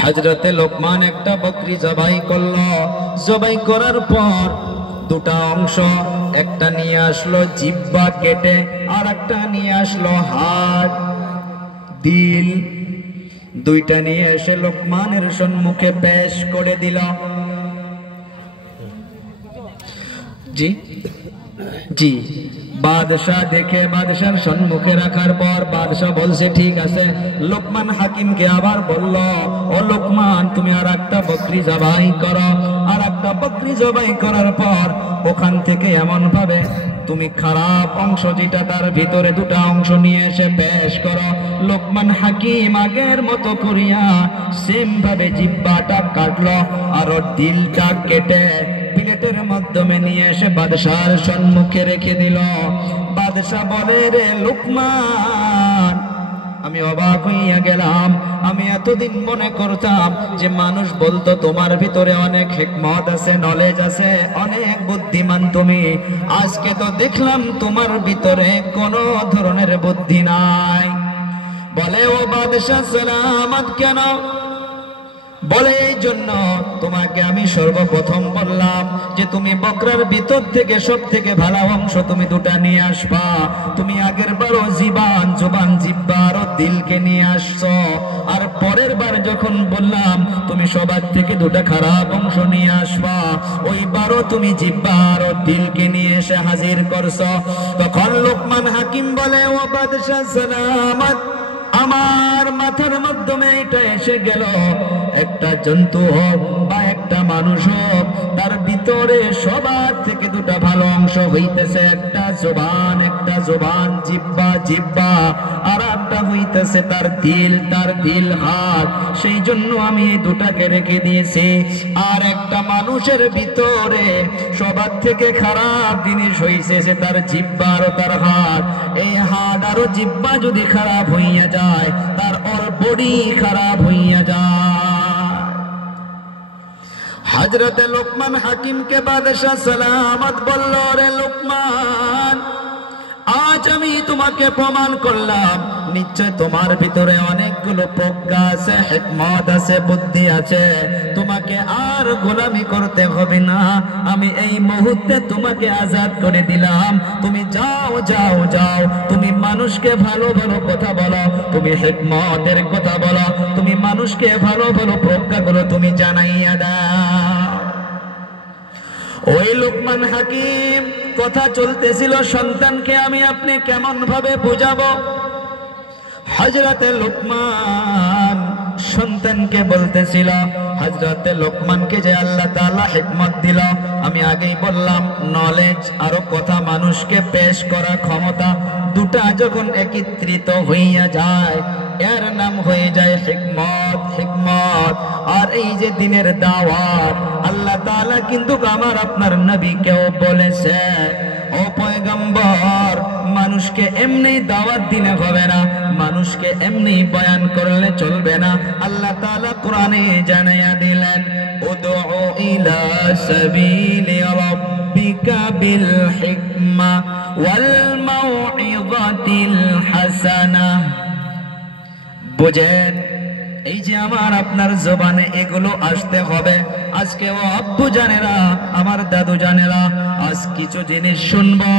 হযরতে লোকমান একটা বকরি জবাই করলো। জবাই করার পর দুটা অংশ, একটা নিয়ে আসলো জিহ্বা কেটে, আর একটা নিয়ে আসলো হাড়, দিল। দুইটা নিয়ে এসে লোকমানের সম্মুখে পেশ করে দিল। জি জি বাদশাহ দেখে, বাদশার সম্মুখে রাখার পর বাদশাহ বলছে ঠিক আছে। লোকমান হাকিমকে আবার বলল, ও লোকমান, তুমি আর একটা বকরি জবাই করো। আর একটা বকরি জবাই করার পর ওখান থেকে এমন ভাবে তুমি খারাপ অংশ যেটা তার ভিতরে দুটা অংশ নিয়ে এসে পেশ করো। লোকমান হাকিম আগের মতো করিয়া সেম ভাবে জিহ্বাটা কাটলো, আর দিলটা কেটে প্লেটের মাধ্যমে নিয়ে এসে বাদশার সম্মুখে রেখে দিল। বাদশাহ বলে, রে লোকমান, আমি অবাক হইয়া গেলাম। আমি এতদিন মনে করতাম যে মানুষ বলতো তোমার ভিতরে অনেক হিকমত আছে, নলেজ আছে, অনেক বুদ্ধিমান তুমি। আজকে তো দেখলাম তোমার ভিতরে কোনো ধরনের বুদ্ধি নাই। বলে, ও বাদশাহ সালামত, কেন? বলে, এই জন্য তোমাকে আমি সর্বপ্রথম বললাম যে তুমি বকরার ভিতর থেকে সব থেকে ভালো অংশ তুমি দুটা নিয়ে আসবা। তুমি আগের বারও জবান জিহ্বা আর দিলকে নিয়ে আসছো, আর পরের বার যখন বললাম তুমি সবার থেকে দুটা খারাপ অংশ নিয়ে আসবা, ওইবারও তুমি জিহ্বা আর দিলকে নিয়ে এসে হাজির করছো। তখন লোকমান হাকিম বলে, ও বাদশাহ সালামত, আমার মাথার মাধ্যমে এটা এসে গেল, একটা জন্তু হোক বা একটা মানুষ হোক, তার ভিতরে সবার থেকে দুটা ভালো অংশ হইতেছে একটা জবান জিহ্বা জিহ্বা, আর একটা হইতেছে তার দিল হাত। সেই জন্য আমি এই দুটাকে রেখে দিয়েছি। আর একটা মানুষের ভিতরে সবার থেকে খারাপ জিনিস হইছে তার জিহ্বা আর তার হাত। এই হাত আর জিহ্বা যদি খারাপ হইয়া যায়, তার ওর বডি খারাপ হইয়া যায়। হযরতে লোকমান হাকিমকে বাদশাহ সালামত বলল, রে লোকমান, আজ আমি তোমাকে প্রমাণ করলাম নিশ্চয় তোমার ভিতরে অনেকগুলো প্রজ্ঞা আছে, হিকমত আছে, বুদ্ধি আছে। তোমাকে আর গোলামি করতে হবে না। আমি এই মুহূর্তে তোমাকে আজাদ করে দিলাম। তুমি যাও যাও যাও, তুমি মানুষকে ভালো ভালো কথা বলো, তুমি হিকমতের কথা বলো, তুমি মানুষকে ভালো ভালো প্রজ্ঞাগুলো তুমি জানাইয়া দাও। ওই লোকমান হাকিম কথা চলতেছিল, সন্তানকে আমি আপনি কেমন ভাবে বুঝাবো। হযরতে লোকমান সন্তানকে বলতেছিল, হযরতে লোকমানকে যে আল্লাহ তাআলা হিকমত দিল, আমি আগেই বললাম নলেজ আর কথা মানুষকে পেশ করা ক্ষমতা, দুটা যখন একত্রিত হইয়া যায় এর নাম হয়ে যায় হিকমত। আর এই যে দিনের দাওয়াত, আল্লাহ তাআলা কিন্তু আমার আপনার নবীকেও বলেছে, ও পয়গম্বর, মানুষকে এমনি দাওয়াত দিলে হবে না, মানুষকে এমনি বয়ান করলে চলবে না। আল্লাহ তাআলা কোরআনে জানাইয়া দিলেন, উদউ ইলা সাবিলি রাব্বিকা বিল হিকমা ওয়াল মাউইযাতিল হাসানাহ। বুঝেন, এই যে আমার আপনার জবানে এগুলো আসতে হবে। আজকে ও আব্বু জানেরা, আমার দাদু জানেরা, আজ কিছু জিনিস শুনবো,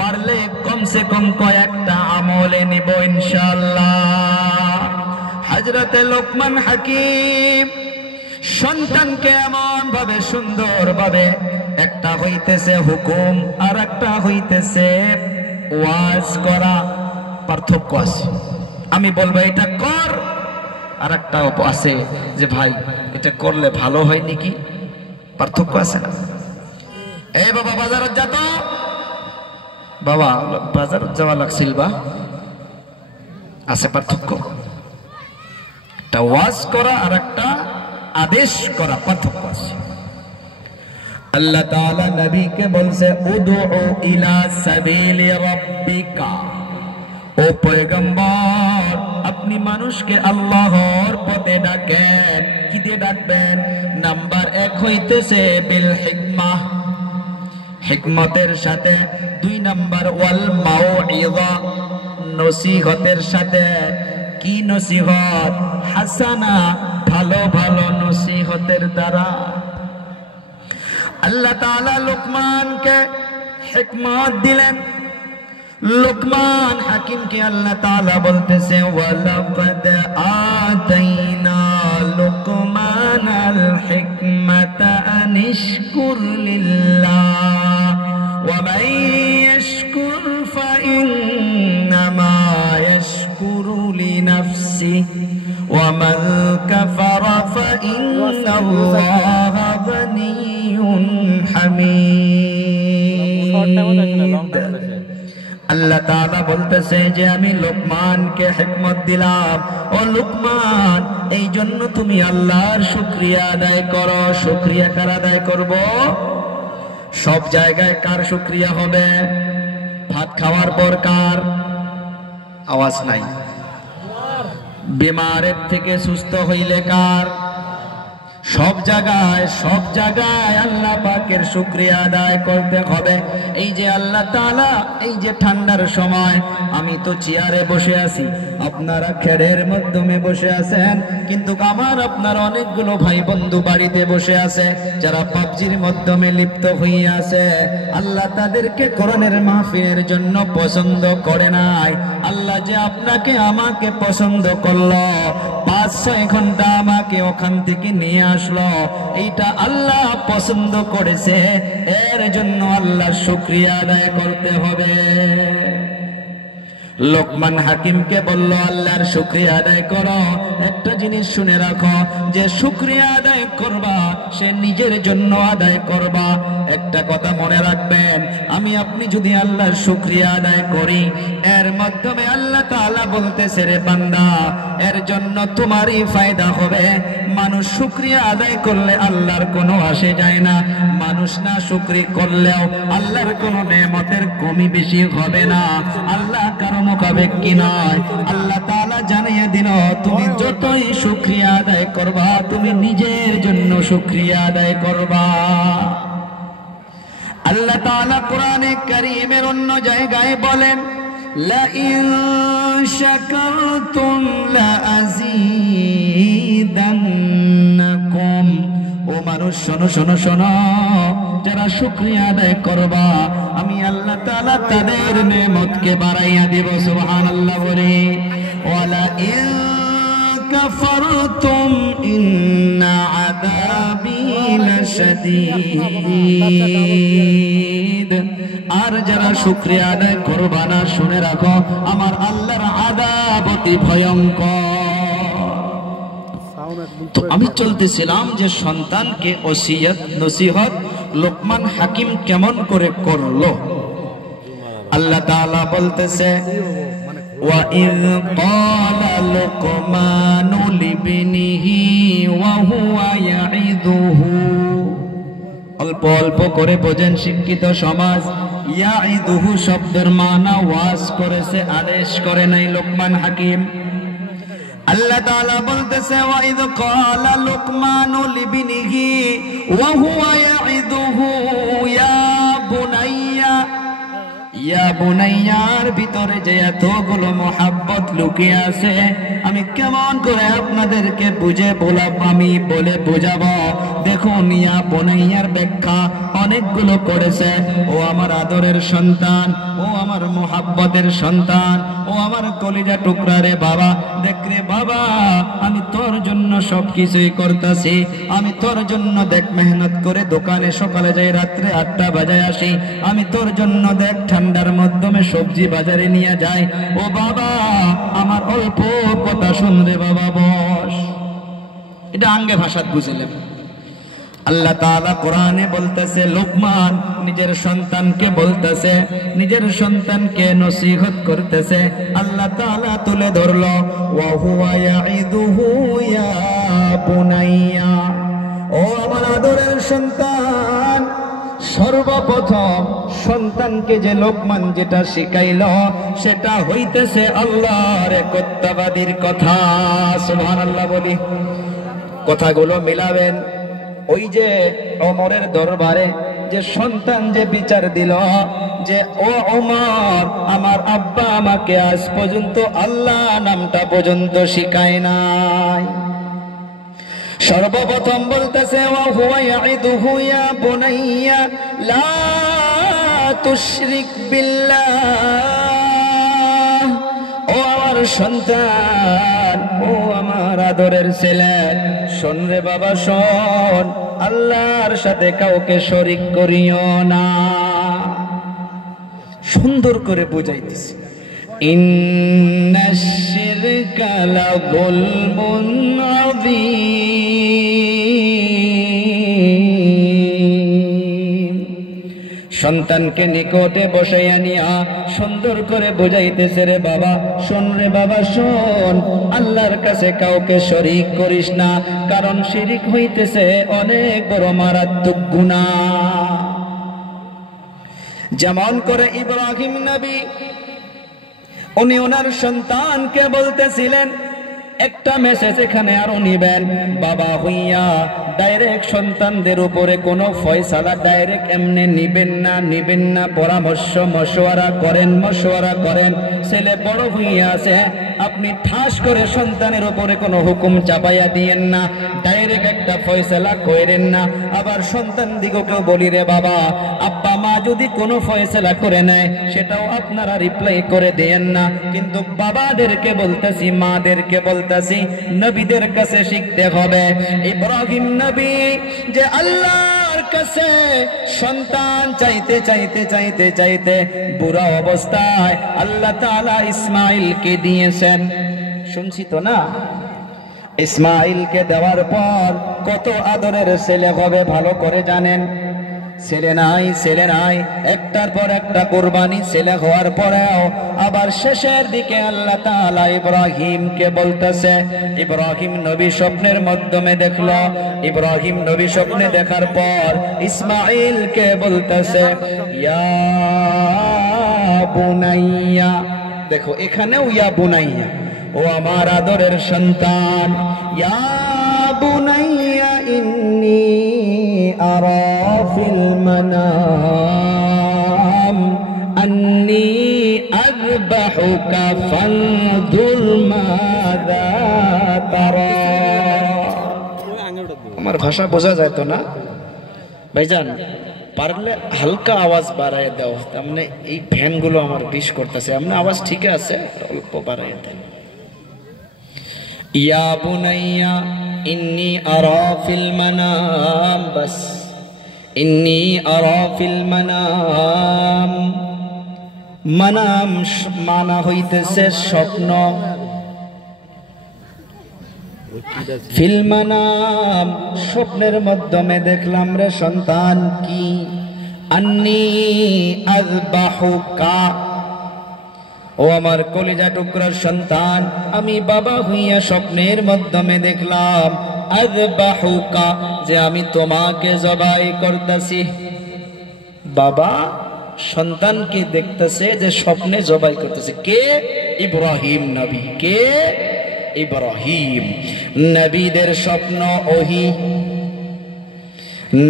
পারলে কমসে কম কয়েকটা আমলে নিব ইনশাআল্লাহ। হযরতে লোকমান হাকিম সন্তানকে এমন ভাবে সুন্দর ভাবে, একটা হইতেছে হুকুম আর একটা হইতেছে ওয়াজ করা, পার্থক্য আছে। আমি বলবো এটা কর, আর একটা আছে যে ভাই এটা করলে ভালো হয় নাকি, পার্থক্য আছে না? এই বাবা বাজারত যা তো, বাবা বাজারত যাওয়া লাগছিল বা, আছে পার্থক্য। একটা ওয়াজ করা আর একটা আদেশ করা, পার্থক্য আছে। আল্লাহ তাআলা নবীকে বলছে, উদউ ইলা সাবিলি রাব্বিকা, ও পয়গম্বর, আপনি মানুষকে আল্লাহর পথে ডাকেন। কি দিয়ে ডাকবেন? নাম্বার 1 হইতেছে বিল হিকমা, হিকমতের সাথে। 2 নাম্বার ওয়াল মাউইযা, নসিহতের সাথে। কি নসিহত? হাসানা, ভালো ভালো নসিহতের দ্বারা। আল্লাহ তাআলা লোকমানকে হিকমত দিলেন। লোকমান হাকিমকে আল্লাহ তাআলা বলতেছে, ওয়ালাকাদ আতাইনা লুকমানাল হিকমাতা আনিশকুর লিল্লাহ ওয়া মান ইয়াশকুর ফাইন্নামা ইয়াশকুরু লিনাফসিহি ওয়া মান কাফারা ফাইন্নাল্লাহা গানিয়্যুন হামিদ। আল্লাহ তাআলা বলতেছে যে আমি লোকমানকে হিকমত দিলাম। ও লোকমান, এই জন্য তুমি আল্লাহর শুকরিয়া আদায় করো। শুকরিয়া কার আদায় করব? সব জায়গায় কার শুকরিয়া হবে? ভাত খাওয়ার পর কার? আওয়াজ নাই। বিমারের থেকে সুস্থ হইলে কার? সব জায়গায় আল্লাহ পাকের শুকরিয়া আদায় করতে হবে। এই যে আল্লাহ তাআলা, এই যে ঠান্ডার সময় আমি তো চেয়ারে বসে আছি, আপনারা খেড়ের মাধ্যমে বসে আছেন, কিন্তু আমার আপনার অনেকগুলো ভাই বন্ধু বাড়িতে বসে আছে যারা পাবজির মাধ্যমে লিপ্ত হয়ে আছে। আল্লাহ তাদেরকে কোরআনের মাহফিলের জন্য পছন্দ করে নাই। আল্লাহ যে আপনাকে আমাকে পছন্দ করলো, 5-6 ঘন্টা আমাকে ওখান থেকে নিয়ে আসলো, এইটা আল্লাহ পছন্দ করেছে। এর জন্য আল্লাহর শুকরিয়া আদায় করতে হবে। লোকমান হাকিমকে বলল আল্লাহর শুকরিয়া আদায় করো। একটা জিনিস শুনে রাখো, যে শুকরিয়া আদায় করবা সে নিজের জন্য আদায় করবা। একটা কথা মনে রাখবেন, আমি আপনি যদি আল্লাহর শুকরিয়া আদায় করি, এর মাধ্যমে আল্লাহ তাআলা বলতেছে, রে বান্দা, এর জন্য তোমারই ফায়দা হবে। মানুষ শুকরিয়া আদায় করলে আল্লাহর কোনো আসে যায় না, মানুষ না শুকরি করলেও আল্লাহর কোনো নেমতের কমি বেশি হবে না। আল্লাহ কারো মুখাপেক্ষী নয়। আল্লাহ তাআলা জানিয়ে দিল, তুমি যতই শুকরিয়া আদায় করবা, তুমি নিজের জন্য শুকরিয়া আদায় করবা। আল্লাহ তাআলা কোরআনে কারীমের অন্য জায়গায় বলেন, লা ইন শাকারতুম লা আযীদান্নাকুম। ও মানুষ, শোনো শোনো শোনো, যারা শুকরিয়া আদায় করবা, আমি আল্লাহ তাআলা তাদের নেমতকে বাড়াইয়া দেব। সুবহানাল্লাহ বলে, ওয়ালা ইন কাফারতুম ইন্না আযাবি লাশাদীদ। আর যারা শুকরিয়া আদায় করবা না, শুনে রাখো, আমার আল্লাহর আযাব অতি ভয়ঙ্কর। তো আমি চলতেছিলাম যে সন্তানকে ওসিয়ত নসিহত লোকমান হাকিম কেমন করে করলো। আল্লাহ তাআলা বলতেছে, ওয়া ইয ক্বালা লুকমানু লিবনিহি ওয়া হুয়া ইয়াইদুহু। অল্প অল্প করে বোঝেন শিক্ষিত সমাজ। ইয়াইদুহু শব্দের মানা ওয়াজ করেছে, আদেশ করে নাই লোকমান হাকিম। আল্লাহ তাআলা বলতেছে, ওয়া ইয ক্বালা লুকমানু লিবনিহি ওয়া হুয়া ইয়াইদুহু ইয়া বুনাইয়া। ইয়া বুনাইয়ার ভিতরে যে এতগুলো মোহাব্বত লুকিয়ে আছে, আমি কেমন করে আপনাদেরকে বুঝে আমি বলে বোঝাবো। দেখুন, ইয়া বুনাইয়ার ব্যাখ্যা অনেকগুলো করেছে। ও আমার আদরের সন্তান, ও আমার মোহাব্বতের সন্তান, ও আমার কলিজা টুকরা রে বাবা, দেখ রে বাবা, আমি তোর জন্য সবকিছুই করতেছি। আমি তোর জন্য দেখ মেহনত করে দোকানে সকালে যাই, রাত্রে 8টা বাজায় আসি। আমি তোর জন্য দেখ ঠান্ডার মাধ্যমে সবজি বাজারে নিয়ে যাই। ও বাবা, আমার অল্প কথা শুন রে বাবা, বস। এটা আঙ্গে ভাষাত বুঝলেন। আল্লাহ তাআলা কোরআনে বলতেছে, লোকমান নিজের সন্তানকে বলতেছে, নিজের সন্তানকে নসিহত করতেছে। আল্লাহ তাআলা তুলে ধরলো, ওয়া হুয়া ইয়াইদুহু ইয়া বুনাইয়া। ও আমার আদরের সন্তান, সর্বপ্রথম সন্তানকে যে লোকমান যেটা শিখাইল, সেটা হইতেছে আল্লাহর একত্ববাদীর কথা। সুবহানাল্লাহ বলি। কথাগুলো মিলাবেন। ওই যে ওমরের দরবারে যে সন্তান যে বিচার দিল, যে ও ওমর, আমার আব্বা আমাকে আজ পর্যন্ত আল্লাহ নামটা পর্যন্ত শিখায় নাই। সর্বপ্রথম বলতেছে, ওয়া হুয়া ইয়াইদুহু ইয়া বুনাইয়া লা তুশরিক বিল্লাহ। ও আমার সন্তান, ও আমার আদরের ছেলে, শোন রে বাবা, শোন, আল্লাহর সাথে কাউকে শরীক করিও না। সুন্দর করে বুঝাইতেছি, ইন্নাশ শিরকা লাযুলমুন আযীম। সন্তানকে নিকটে বসাইয়া নিয়া সুন্দর করে বুঝাইতেছে, রে বাবা, শোন রে বাবা, শোন, আল্লাহর কাছে কাউকে শরীক করিস না, কারণ শিরিক হইতেছে অনেক বড় মারাত্মক গুনাহ। যেমন করে ইব্রাহিম নবী, উনি ওনার সন্তানকে বলতেছিলেন, একটা মেসেজ এখানে আরো নিবেন, বাবা হইয়া ডাইরেক্ট সন্তানদের উপরে কোনো ফয়সালা ডাইরেক্ট এমনি নিবেন না, পরামর্শ মশওয়ারা করেন। ছেলে বড় হইয়া আছে, আপনি ঠাস করে সন্তানের উপরে কোনো হুকুম চাপাইয়া দিয়েন না, ডাইরেক্ট একটা ফয়সালা করেন না। আবার সন্তান দিগকেও বলি, রে বাবা, আব্বা মা যদি কোনো ফয়সালা করে নেয়, সেটাও আপনারা রিপ্লাই করে দেন না। কিন্তু বাবাদেরকে বলতেছি, মাদেরকে বলতেছি, নবীদের কাছে শিখতে হবে। ইব্রাহিম নবী যে আল্লাহর কাছে সন্তান চাইতে চাইতে চাইতে চাইতে বুড়া অবস্থায় আল্লাহ তাআলা ইসমাঈলকে দিয়েছেন। শুনছি তো না? ইসমাঈলকে দেওয়ার পর কত আদরের ছেলে হবে ভালো করে জানেন। ছেলে নাই, একটার পর একটা কুরবানি ছেলে হওয়ার পরেও আবার শেষের দিকে আল্লাহ তাআলা ইব্রাহিমকে বলতেছে, ইব্রাহিম নবী স্বপ্নের মাধ্যমে দেখলো, ইব্রাহিম নবী স্বপ্নে দেখার পর ইসমাঈলকে বলতেছে ইয়া বুনাইয়া। দেখো এখানেও ইয়া বুনাইয়া, ও আমার আদরের সন্তান। ইয়া বুনাইয়া ইন্নী আরা ফিল মানাম আন্নী আযবাহুকা ফানজুর মাযা তারা। আমার ভাষা বোঝা যায় তো না ভাইজান? পারলে হালকা আওয়াজ বাড়ায় দাও, তারমানে এই ফ্যানগুলো আমার বিষ করতেছে। আপনার আওয়াজ ঠিক আছে, অল্প বাড়ায় দেন। ইয়া বুনাইয়া ইন্নী আরা ফিল মানাম, বাস ইন্নী আরা ফিল মানাম। মানাম মানা হইতেছে স্বপ্ন, ফিল মানাম স্বপ্নের মাধ্যমে দেখলাম রে সন্তান কি, আন্নী আযবাহুকা, ও আমার কলিজা টুকরার সন্তান, আমি বাবা হইয়া স্বপ্নের মাধ্যমে দেখলাম আযবাহুকা, যে আমি তোমাকে জবাই করতেছি। বাবা সন্তানকে দেখতেছে যে স্বপ্নে জবাই করতেছে। কে? ইব্রাহিম নবী। কে? ইব্রাহিম। নবীদের স্বপ্ন ওহী,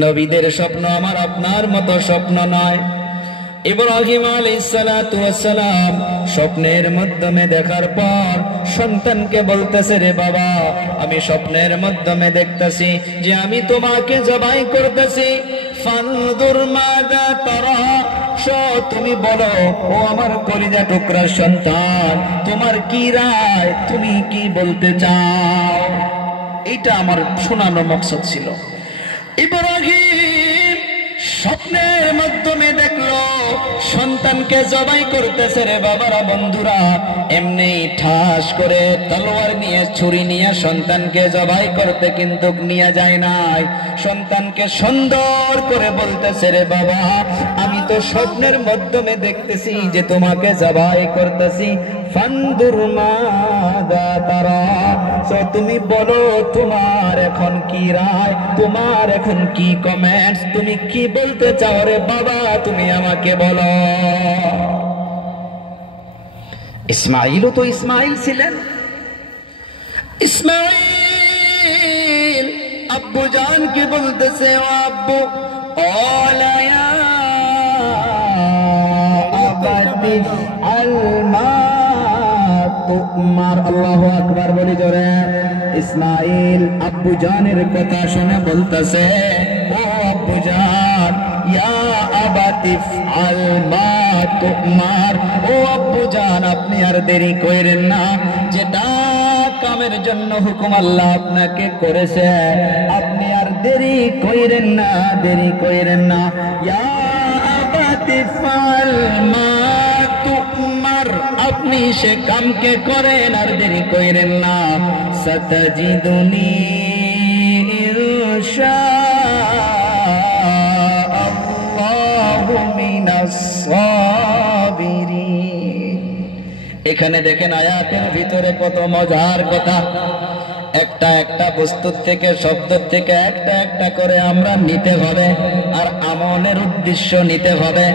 নবীদের স্বপ্ন আমার আপনার মতো স্বপ্ন নয়। ইব্রাহিম আলাইহিস সালাতু ওয়াস সালাম স্বপ্নের মাধ্যমে দেখার পর সন্তানকে বলতেছে, রে বাবা আমি স্বপ্নের মাধ্যমে দেখতেছি যে আমি তোমাকে জবাই করতেছি। ফানজুর মাযা তারা, তুমি বলো ও আমার কলিজা টুকরার সন্তান, তোমার কি রায়, তুমি কি বলতে চাও? এইটা আমার শোনানোর মকসদ ছিল। ইব্রাহিম স্বপ্নের মাধ্যমে দেখলো সন্তানকে জবাই করতেছে। রে বাবারা বন্ধুরা, এমনি ঠাস করে তলোয়ার নিয়ে ছুরি নিয়ে সন্তানকে জবাই করতে কিন্তু নিয়ে যায় নাই। সন্তানকে সুন্দর করে বলতেছে, রে বাবা আমি তো স্বপ্নের মাধ্যমে দেখতেছি যে তোমাকে জবাই করতেছি। ফানদুর মাযা তারা, তুমি বলো তোমার এখন কি রায়, তোমার এখন কি কমেন্টস, তুমি কি বলতে চাও রে বাবা, তুমি আমাকে বলো। ইসমাঈলও তো ইসমাঈল ছিলেন। ইসমাঈল আব্বু জানকে বলতেছে, ও আব্বু, ওলা ইয়া আবাতি আল মা তুমার। আল্লাহু আকবার বলি জোরে। ইসমাঈল আব্বু জানের কথা শুনে বলতেছে, ও আব্বু জান, ইয়া আবাতি আল মা তুমার, ও আব্বু জান আপনি আর দেরি করেন না, যেটা কামের জন্য হুকুম আল্লাহ আপনাকে করেছে আপনি আর দেরি করেন না, দেরি করেন না। ইয়া আবাতি ফাল মা তুমার, আপনি সে কামকে করেন আর দেরি করেন না। সাতাজিদুনি ইনশাআল্লাহু মিনাস সাবিরিন। এখানে দেখেন আয়াতের ভিতরে কত মজার কথা। একটা একটা বস্তুর থেকে, শব্দ থেকে একটা একটা করে আমরা নিতে হবে আর আমলের উদ্দেশ্য নিতে হবে।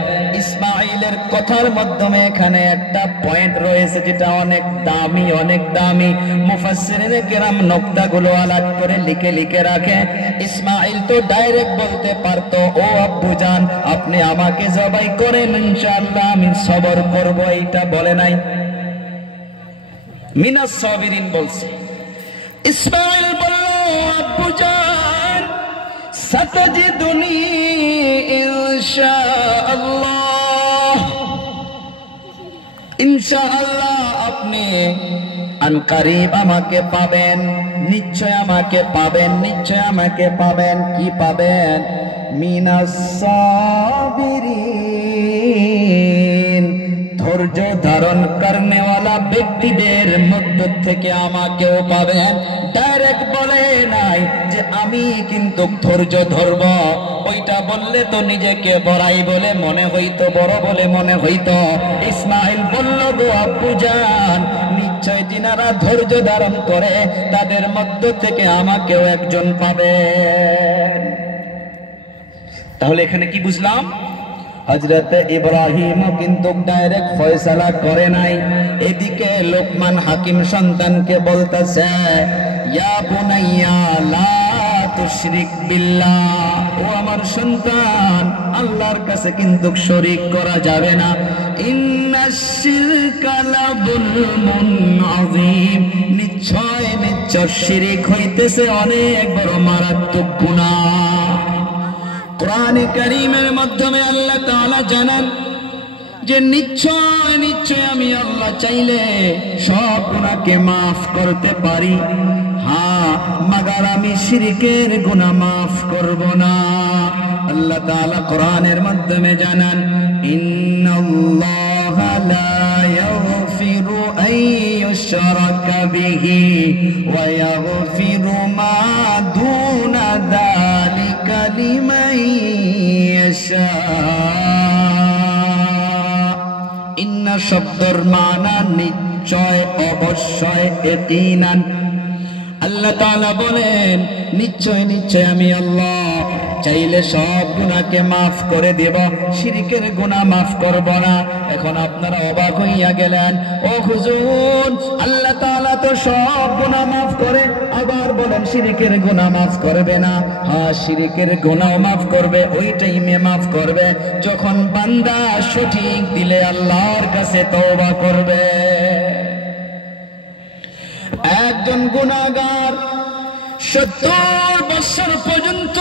ইসমাঈলের কথার মাধ্যমে এখানে একটা পয়েন্ট রয়েছে যেটা অনেক দামি, অনেক দামি। মুফাসসিরিনে কেরাম নোকতাগুলো আলাদা করে লিখে লিখে রাখে। ইসমাঈল তো ডাইরেক্ট বলতে পারতো, ও আব্বুজান আপনি আমাকে জবাই করেন, ইনশাআল্লাহ আমি সবর করব, এইটা বলে নাই, মিনাস সাবিরিন বলছে। ইসমাঈল বলল, আব্বুজান সাতাজিদুনি ইনশাআল্লাহ, ইনশাআল্লাহ আপনি আনকারিব আমাকে পাবেন। নিশ্চয় আমাকে পাবেন, নিশ্চয় আমাকে পাবেন। কি পাবেন? মিনাস সাবিরিন, ধৈর্য ধারণ করনেওয়ালা ব্যক্তিদের মধ্য থেকে আমাকেও পাবেন। ডাইরেক্ট বলে নাই যে আমি কিন্তু ধৈর্য ধরব, ওইটা বললে তো নিজেকে বড়াই বলে মনে হইতো, বড় বলে মনে হইতো। ইসমাইল বলল, গো আব্বু জান, নিশ্চয় যিনারা ধৈর্য ধারণ করে তাদের মধ্য থেকে আমাকেও একজন পাবেন। তাহলে এখানে কি বুঝলাম? হযরত ইব্রাহিম কিন্তু ডাইরেক্ট ফয়সালা করে নাই। এদিকে লোকমান হাকিম সন্তানকে বলতেছে, ইয়া বুনাইয়া লা তুশরিক বিল্লাহ, ও আমার সন্তান, আল্লাহর কাছে কিন্তু শরীক করা যাবে না। ইন্নাশ শিরকা লাযুলমুন আযীম, নিশ্চয় নিশ্চয় শিরক হইতেছে অনেক বড় মারাত্মক গুনাহ। কোরআনে কারীমের মাধ্যমে আল্লাহ তাআলা জানান যে নিশ্চয় নিশ্চয় আমি আল্লাহ চাইলে সব গুনাহকে মাফ করতে পারি, হ্যাঁ, মাগার আমি শিরকের গুনাহ মাফ করব না। আল্লাহ তাআলা কোরআনের মাধ্যমে জানান, ইন্নাল্লাহা লা ইয়াগফিরু আন ইউশরাকা বিহি ওয়া ইয়াগফিরু মা দুনা যালিকা লিমান ইয়াশা। ইন্না শব্দের মানা নিশ্চয়, অবশ্যই, ইয়াকিনান। আল্লাহ তাআলা বলেন নিশ্চয় নিশ্চয় আমি আল্লাহ চাইলে সব গুনাহকে মাফ করে দেব, শিরকের গুনাহ মাফ করব না। এখন আপনারা অবাক হইয়া গেলেন, ও হুজুর, আল্লাহ তাআলা তো সব গুনাহ মাফ করে, আবার বলেন শিরকের গুনাহ মাফ করবে না? হ্যাঁ, শিরকের গুনাহ মাফ করবে, ওই টাইমে মাফ করবে যখন বান্দা সঠিক দিলে আল্লাহর কাছে তওবা করবে। একজন গুনাহগার 70 বছর পর্যন্ত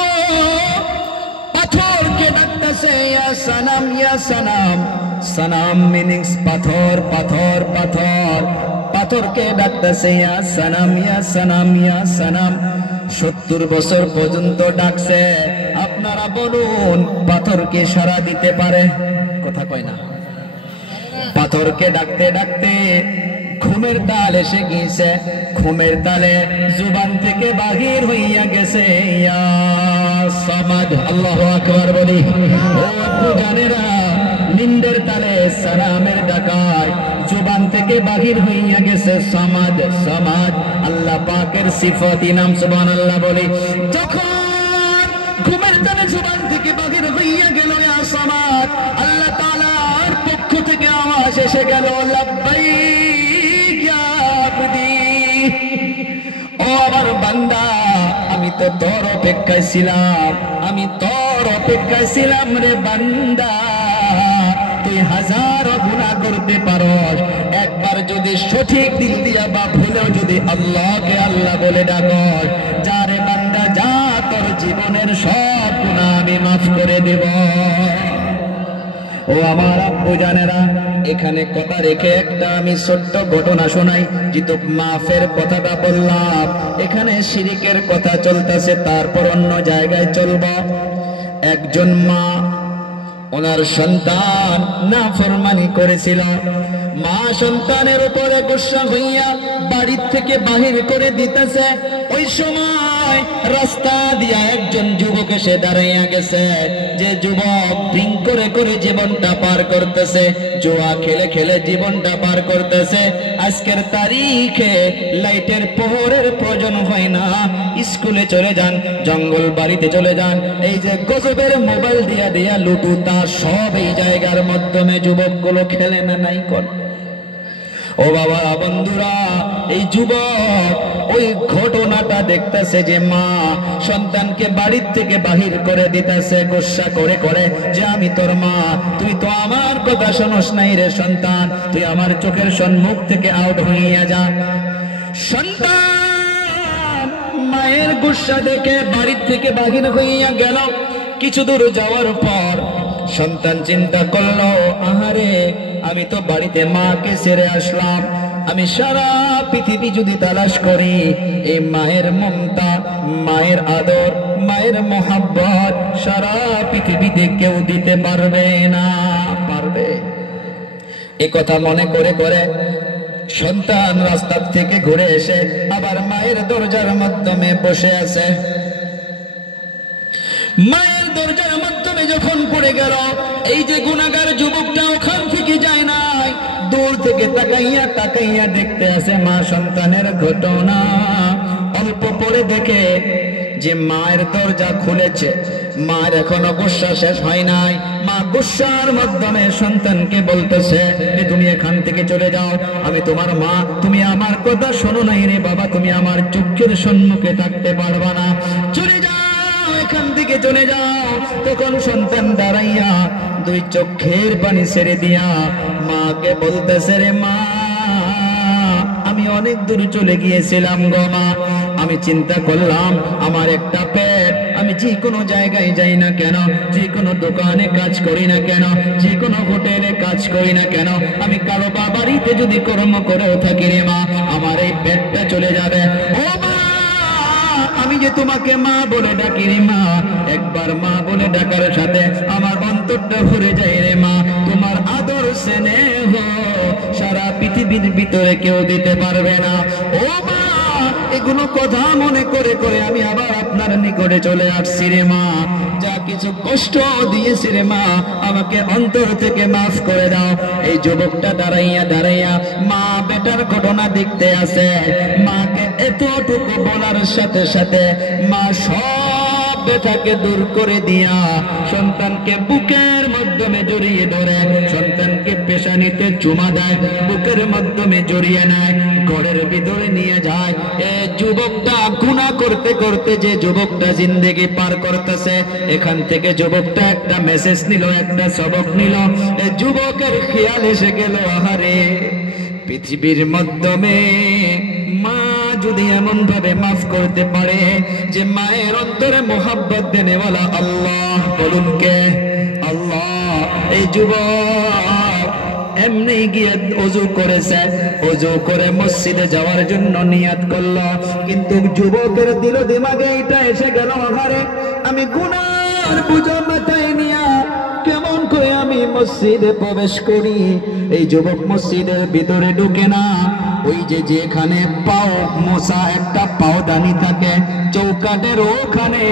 পাথরকে ডাকতেছে, ইয়া সানাম, ইয়া সানাম। সানাম মিনিংস পাথর, পাথর, পাথর। পাথরকে ডাকতেছে, ইয়া সানাম, ইয়া সানাম, ইয়া সানাম। 70 বছর পর্যন্ত ডাকছে। আপনারা বলুন, পাথরকে সাড়া দিতে পারে? কথা কয় না। পাথরকে ডাকতে ডাকতে ঘুমের তাল এসে গিয়েছে, ঘুমের তালে জুবান থেকে বাহির হইয়া গেছে, ইয়া সামাদ। আল্লাহু আকবার বলি। ও আপু জানেরা, নিন্দের তালে সালামের ডাকায় জুবান থেকে বাহির হইয়া গেছে সামাদ, সামাদ। আল্লাহ পাকের সিফাতি নাম, সুবহানাল্লাহ বলি। যখন ঘুমের তালে জুবান থেকে বাহির হইয়া গেল ইয়া সামাদ, আল্লাহ তাআলার পক্ষ থেকে আওয়াজ এসে গেল, লাব্বাইক ইয়া আবদি। ও আমার বান্দা, আমি তো তোর অপেক্ষায় ছিলাম, আমি তোর অপেক্ষায় ছিলাম রে বান্দা। তুই হাজারো গুনাহ করতে পারস, একবার যদি সঠিক দিল দিয়া বা ভুলেও যদি আল্লাহকে আল্লাহ বলে ডাকস, যা রে বান্দা যা, তোর জীবনের সব গুনাহ আমি মাফ করে দেব। ও আমার আব্বু জানেরা, এখানে কথা রেখে একটা আমি ছোট্ট ঘটনা শোনাই। যেহেতু মাফের কথাটা বললাম, এখানে শিরকের কথা চলতেছে, তারপর অন্য জায়গায় চলব। একজন মা ওনার সন্তান নাফরমানি করেছিল, মা সন্তানের উপরে গুসা হইয়া বাড়ির থেকে বাহির করে দিতেছে। ওই সময় রাস্তা দিয়া একজন যুবক এসে দাঁড়াইয়া গেছে, যে যুবক ড্রিঙ্ক করে করে জীবনটা পার করতেছে, জুয়া খেলে খেলে জীবনটা পার করতেছে। আজকের তারিখে লাইটের প্রহরের প্রয়োজন হয় না, স্কুলে চলে যান, জঙ্গল বাড়িতে চলে যান, এই যে গজবের মোবাইল দিয়া দিয়া লুটু তার সব এই জায়গার মাধ্যমে যুবকগুলো খেলে না, নাই কর। ও বাবা বন্ধুরা, এই যুবক ওই ঘটনাটা দেখতেছে যে মা সন্তানকে বাড়ির থেকে বাহির করে দিতেছে, গোসা করে করে, যে আমি তোর মা, তুই তো আমার কথা শোনস নাই রে সন্তান, তুই আমার চোখের সম্মুখ থেকে আউট হইয়া যা। সন্তান মায়ের গুসা দেখে বাড়ির থেকে বাহির হইয়া গেল। কিছু দূর যাওয়ার পর সন্তান চিন্তা করলো, আহারে আমি তো বাড়িতে মাকে ছেড়ে আসলাম, আমি সারা পৃথিবী যদি তালাশ করি এই মায়ের মমতা, মায়ের আদর, মায়ের মোহাব্বত সারা পৃথিবীতে কেউ দিতে পারবে না। পারবে? এ কথা মনে করে করে সন্তান রাস্তা থেকে ঘুরে এসে আবার মায়ের দরজার মাধ্যমে বসে আছে। মায়ের দরজার মাধ্যমে যখন পড়ে গেল, এই যে গুনাহগার যুবকটা ওখান থেকে যায় নাই, দূর থেকে তাকাইয়া তাকাইয়া দেখতে আছে মা সন্তানের ঘটনা। অল্প পরে দেখে যে মায়ের দরজা খুলেছে, মায়ের এখনো গুসা শেষ হয় নাই। মা গুসার মাধ্যমে সন্তানকে বলতেছে যে তুমি এখান থেকে চলে যাও, আমি তোমার মা, তুমি আমার কথা শোনো নাই রে বাবা, তুমি আমার চোখের সম্মুখে থাকতে পারবা না, চলে যাও, এখান থেকে চলে যাও। তখন সন্তান দাঁড়াইয়া দুই চোখের পানি ছেড়ে দিয়া মাকে বলতেছে রে মা, আমি অনেক দূর চলে গিয়েছিলাম গো মা, আমি চিন্তা করলাম আমার একটা পেট, আমি যে কোনো জায়গায় যাই না কেন, যে কোনো দোকানে কাজ করি না কেন, যে কোনো হোটেলে কাজ করি না কেন, আমি কারো বাড়িতে যদি কর্ম করেও থাকি রে মা, আমার এই পেটটা চলে যাবে। ও মা, আমি যে তোমাকে মা বলে ডাকি রে মা, একবার মা বলে ডাকার সাথে আমার অন্তরটা ভরে যায় রে মা, তোমার আদর স্নেহ সারা পৃথিবীর ভিতরে কেউ দিতে পারবে না। ও মা, এগুলো কথা মনে করে করে আমি আবার আপনার নিকটে চলে আসছি রে মা, যা কিছু কষ্ট দিয়েছি রে মা, আমাকে অন্তর থেকে মাফ করে দাও। এই যুবকটা দাঁড়াইয়া দাঁড়াইয়া মা বেটার ঘটনা দেখতে আছে। মাকে এতটুকু বলার সাথে সাথে মা সব ব্যথাকে দূর করে দিয়া সন্তানকে বুকের মাধ্যমে জড়িয়ে ধরে, সন্তানকে পেশানিতে চুমা দেয়, বুকের মাধ্যমে জড়িয়ে নেয়, ঘরের ভিতরে নিয়ে যায়। এই যুবকটা গুনাহ করতে করতে যে যুবকটা জিন্দেগি পার করতেছে, এখান থেকে যুবকটা একটা মেসেজ নিল, একটা সবক নিল। এই যুবকের খেয়াল এসে গেল, আহারে পৃথিবীর মাধ্যমে মা যদি এমন ভাবে মাফ করতে পারে যে মায়ের অন্তরে মোহাব্বত দেনেওয়ালা আল্লাহ, বলুন কে? আল্লাহ। এই যুবক এমনি গিয়ে ওযু করেছে, ওযু করে মসজিদে যাওয়ার জন্য নিয়ত করলো, কিন্তু যুবকের দিল দিমাগে এটা এসে গেল, আহারে আমি গুনার বোঝা মাথায় নিয়া কেমন করে আমি মসজিদে প্রবেশ করি। এই যুবক মসজিদের ভিতরে ঢুকে না, ওই যে যেখানে পাও মোছা একটা পাওদানি থাকে চৌকাটের ওখানে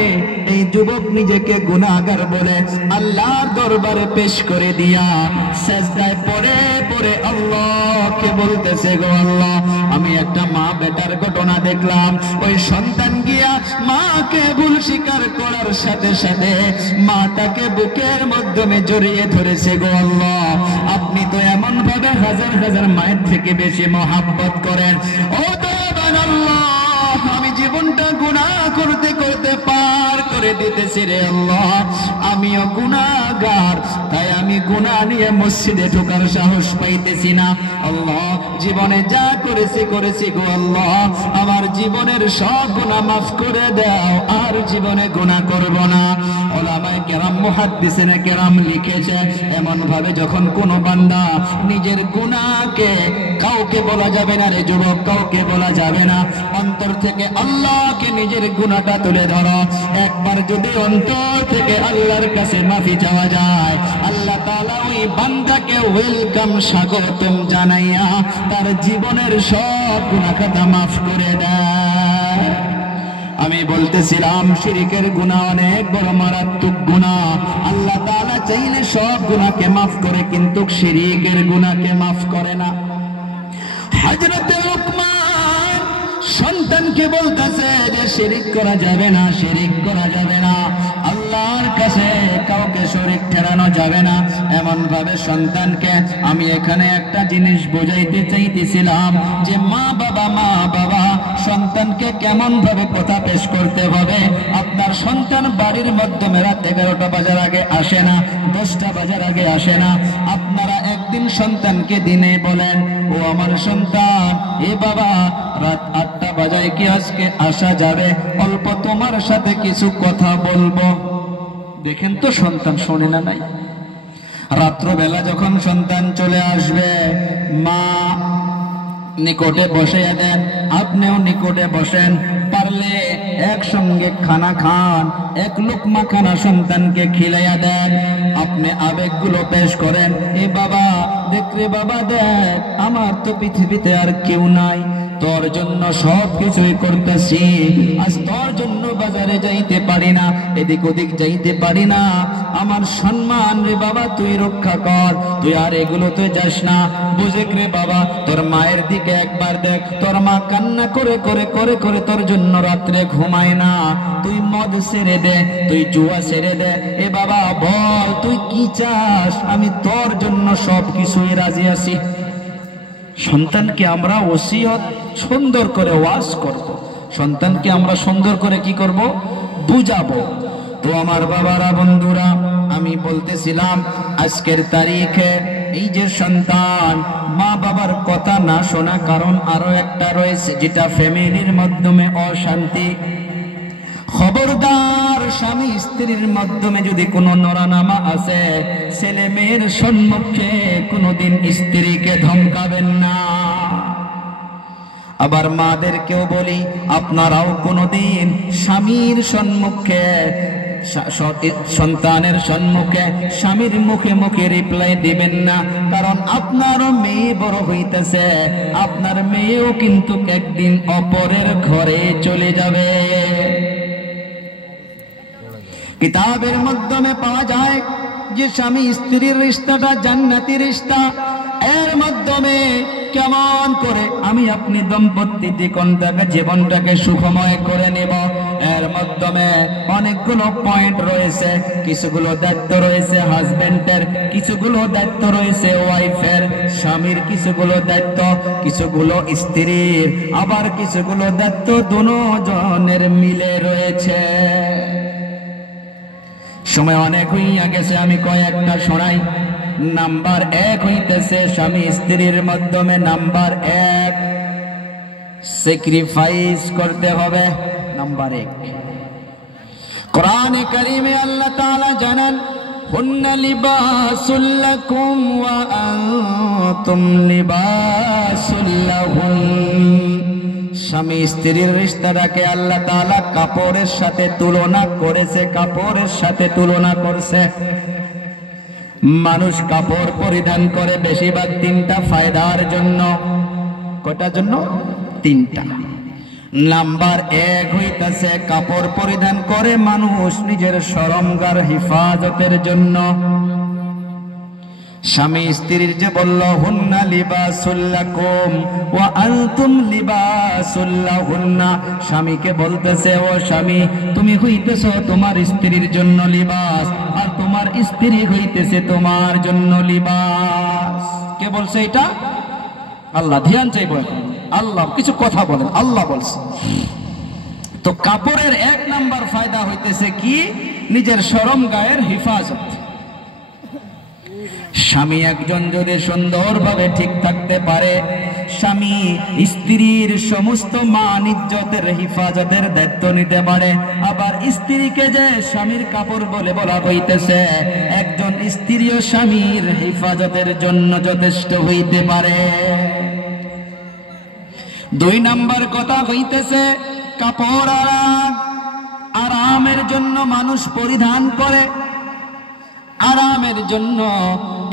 এই যুবক নিজেকে গুনাহগার বলে আল্লাহর দরবারে পেশ করে দিয়া সিজদায় পড়ে পড়ে আল্লাহকে বলতেছে, গো আল্লাহ, আমি একটা মা বেটার ঘটনা দেখলাম। ওই সন্তান গিয়া মাকে ভুল স্বীকার করার সাথে সাথে মাটাকে বুকের মাধ্যমে জড়িয়ে ধরেছে। গো আল্লাহ, আপনি তো এমন ভাবে হাজার হাজার মায়ের থেকে বেশি মহাব্বত করেন। ও দয়াবান আল্লাহ, আমি জীবনটা গুনাহ করতে করতে পার করে দিতেছি রে আল্লাহ, আমিও গুনাহগার, তাই আমি গুনাহ নিয়ে মসজিদে ঢোকার সাহস পাইতেছি না। আল্লাহ, জীবনে যা করেছি করেছি গো আল্লাহ, আমার জীবনের সব গুনাহ মাফ করে দাও, আর জীবনে গুনাহ করব না। উলামায়ে কেরাম, মুহাদ্দিসিনে কেরাম লিখেছে, এমন ভাবে যখন কোন বান্দা নিজের গুনাহকে কাউকে বলা যাবে না রে যুবক, কাউকে বলা যাবে না, অন্তর থেকে আল্লাহকে নিজের গুনাহটা তুলে ধরো। একবার যদি অন্তর থেকে আল্লাহর কাছে মাফি চাওয়া যায়, আল্লাহ তাআলা ওই বান্দাকে ওয়েলকাম, স্বাগতম জানাইয়া তার জীবনের সব গুনাহ খাতা মাফ করে দেয়। আমি বলতেছিলাম শিরকের গুনাহ অনেক বড় মারাত্মক গুনাহ। আল্লাহ তাআলা চাইলে সব গুনাহকে মাফ করে, কিন্তু শিরকের গুনাহকে মাফ করে না। হযরত লুকমান সন্তানকে বলতেছে যে শিরক করা যাবে না, শিরক করা যাবে না, আল্লাহর কাছে কাউকে শরীক ঠেরানো যাবে না। এমন ভাবে সন্তানকে আমি এখানে একটা জিনিস বোঝাইতে চাইতেছিলাম যে মা বাবা সন্তানকে কেমন ভাবে কথা পেশ করতে হবে। আপনার সন্তান বাড়ির মাধ্যমে রাত 11টা বাজার আগে আসে না, 10টা বাজার আগে আসে না। আপনারা একদিন সন্তানকে দিনে বলেন, ও আমার সন্তান, এ বাবা রাত 8টা বাজায় কি আজকে আসা যাবে? অল্প তোমার সাথে কিছু কথা বলবো। দেখেন তো সন্তান শোনে না নাই? রাত্রবেলা যখন সন্তান চলে আসবে, মা নিকটে বসে দেন, আপনিও নিকটে বসেন, পারলে একসঙ্গে খানা খান, এক লোকমা খানা সন্তানকে খিলাইয়া দেন। আপনি আবেগগুলো পেশ করেন, এ বাবা দেখ রে বাবা দেখ, আমার তো পৃথিবীতে আর কেউ নাই, তোর জন্য সব কিছুই করতেছি, আজ তোর জন্য বাজারে যাইতে পারি না, এদিক ওদিক যাইতে পারি না, আমার সম্মান রে বাবা তুই রক্ষা কর, তুই আর এগুলো তুই যাস না, বুঝে রে বাবা তোর মায়ের দিকে একবার দেখ, তোর মা কান্না করে করে করে করে তোর জন্য রাত্রে ঘুমায় না, তুই মদ ছেড়ে দে, তুই জুয়া ছেড়ে দে, এ বাবা বল তুই কি চাস, আমি তোর জন্য সব কিছুই রাজি আছি। সন্তানকে আমরা ওসিয়ত সুন্দর করে ওয়াজ করব, সন্তানকে আমরা সুন্দর করে কি করব, বুঝাবো। তো আমার বাবারা বন্ধুরা, আমি বলতেছিলাম আজকের তারিখে এই যে সন্তান মা বাবার কথা না শোনা কারণ আরো একটা রয়েছে, যেটা ফ্যামিলির মাধ্যমে অশান্তি। খবরদার স্বামী স্ত্রীর মাধ্যমে যদি কোনো নরানামা আছে, ছেলে মেয়ের সম্মুখে কোনোদিন স্ত্রীকে ধমকাবেন না। আবার মাদেরকেও বলি, আপনারাও কোনোদিন স্বামীর সম্মুখে সন্তানের সম্মুখে স্বামীর মুখে মুখে রিপ্লাই দিবেন না, কারণ আপনারও মেয়ে বড় হইতেছে, আপনার মেয়েও কিন্তু একদিন অপরের ঘরে চলে যাবে। কিতাবের মাধ্যমে পাওয়া যায় যে স্বামী স্ত্রীর রিশতাটা জান্নাতি রিশতা, এর মাধ্যমে কেমন করে আমি আপনি দম্পতি জীবনটাকে সুখময় করে নেব, এর মাধ্যমে অনেকগুলো পয়েন্ট রয়েছে, কিছুগুলো দায়িত্ব রয়েছে হাজবেন্ডের, কিছুগুলো দায়িত্ব রয়েছে ওয়াইফের, স্বামীর কিছুগুলো দায়িত্ব, কিছুগুলো স্ত্রীর, আবার কিছুগুলো দায়িত্ব দুজনের মিলে রয়েছে। সময় অনেক হইয়া গেছে, আমি কয়েকটা শোনাই। নাম্বার 1 হইতেছে স্বামী স্ত্রীর মাধ্যমে, নাম্বার 1 স্যাক্রিফাইস করতে হবে। নাম্বার 1 কোরআনে কারীমে আল্লাহ তাআলা জানান, হুন্না লিবাসুল লাকুম ওয়া আনতুম লিবাসুল লাহুন। স্বামী স্ত্রীর রিশতাটাকে আল্লাহ তাআলা কাপড়ের সাথে তুলনা করেছে, কাপড়ের সাথে তুলনা করছে। মানুষ কাপড় পরিধান করে বেশিরভাগ 3টা ফায়দার জন্য। কয়টার জন্য? 3টা। নাম্বার 1 হইতাছে কাপড় পরিধান করে মানুষ নিজের শরমগার হিফাজতের জন্য। স্বামী স্ত্রীর যে বলল হুন্না লিবাসুল লাকুম ওয়া আনতুম লিবাসুল লাহুন্না, স্বামীকে বলতেছে ও স্বামী তুমি হইতেছো তোমার স্ত্রীর জন্য লিবাস, আর তোমার স্ত্রী হইতেছে তোমার জন্য লিবাস। কে বলছে এটা? আল্লাহ। ধ্যান চাইবো, আল্লাহ কিছু কথা বলেন, আল্লাহ বলছে। তো কাপড়ের 1 নাম্বার ফায়দা হইতেছে কি? নিজের শরম গায়ের হিফাজত। স্বামী একজন যদি সুন্দরভাবে ঠিক থাকতে পারে, স্বামী স্ত্রীর সমস্ত মান ইজ্জতের হিফাজতের দায়িত্ব নিতে পারে। আবার স্ত্রীকে যে স্বামীর কাপড় বলে বলা হইতেছে, একজন স্ত্রীও স্বামীর হিফাজতের জন্য যথেষ্ট হইতে পারে। 2 নাম্বার কথা হইতেছে কাপড় আরামের জন্য মানুষ পরিধান করে, আরামের জন্য।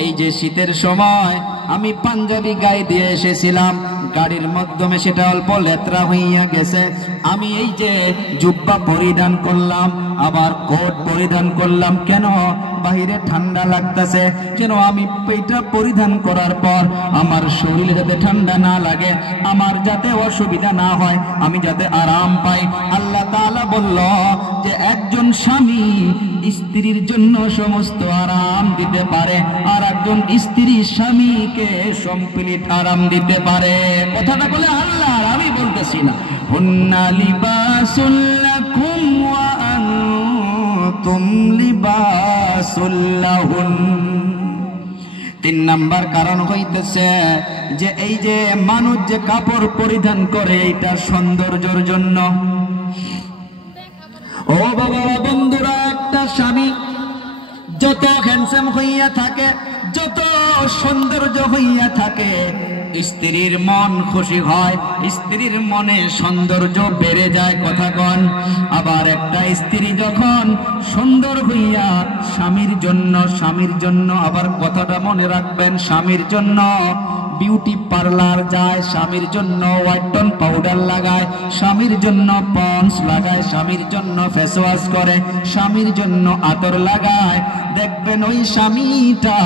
এই যে শীতের সময় আমি পাঞ্জাবি গায়ে দিয়ে এসেছিলাম, গাড়ির মাধ্যমে সেটা অল্প লেত্রা হইয়া গেছে, আমি এই যে জুব্বা পরিধান করলাম, আবার কোট পরিধান করলাম, কেন? বাহিরে ঠান্ডা লাগতেছে, যেন আমি এটা পরিধান করার পর আমার শরীরে যাতে ঠান্ডা না লাগে, আমার যাতে অসুবিধা না হয়, আমি যাতে আরাম পাই। আল্লাহ তাআলা বলল যে একজন স্বামী স্ত্রীর জন্য সমস্ত আরাম দিতে পারে, আর একজন স্ত্রী স্বামীকে সম্পূর্ণ আরাম দিতে পারে। কথাটা বলে আল্লাহ, আমি বলতেছি না। হুন্না লিবাসুল লাকুম ওয়া আনতুম লিবাসুল লাহুন। 3 নাম্বার কারণ হইতেছে যে এই যে মানুষ যে কাপড় পরিধান করে এটা সৌন্দর্যের জন্য। ও বাবা বন্ধুরা, একটা স্বামী যত হ্যান্ডসাম হইয়া থাকে, যত সৌন্দর্য হইয়া থাকে, স্ত্রীর মন খুশি হয়, স্ত্রীর মনে সৌন্দর্য বেড়ে যায়, কথা কন। আবার একটা স্ত্রী যখন সুন্দর হইয়া স্বামীর জন্য আবার কথাটা মনে রাখবেন, স্বামীর জন্য বিউটি পার্লার যায়, স্বামীর জন্য ওয়াইটন পাউডার লাগায়, স্বামীর জন্য পন্স লাগায়, স্বামীর জন্য ফেস ওয়াশ করে, স্বামীর জন্য আতর লাগায়, দেখবেন ওই স্বামীটা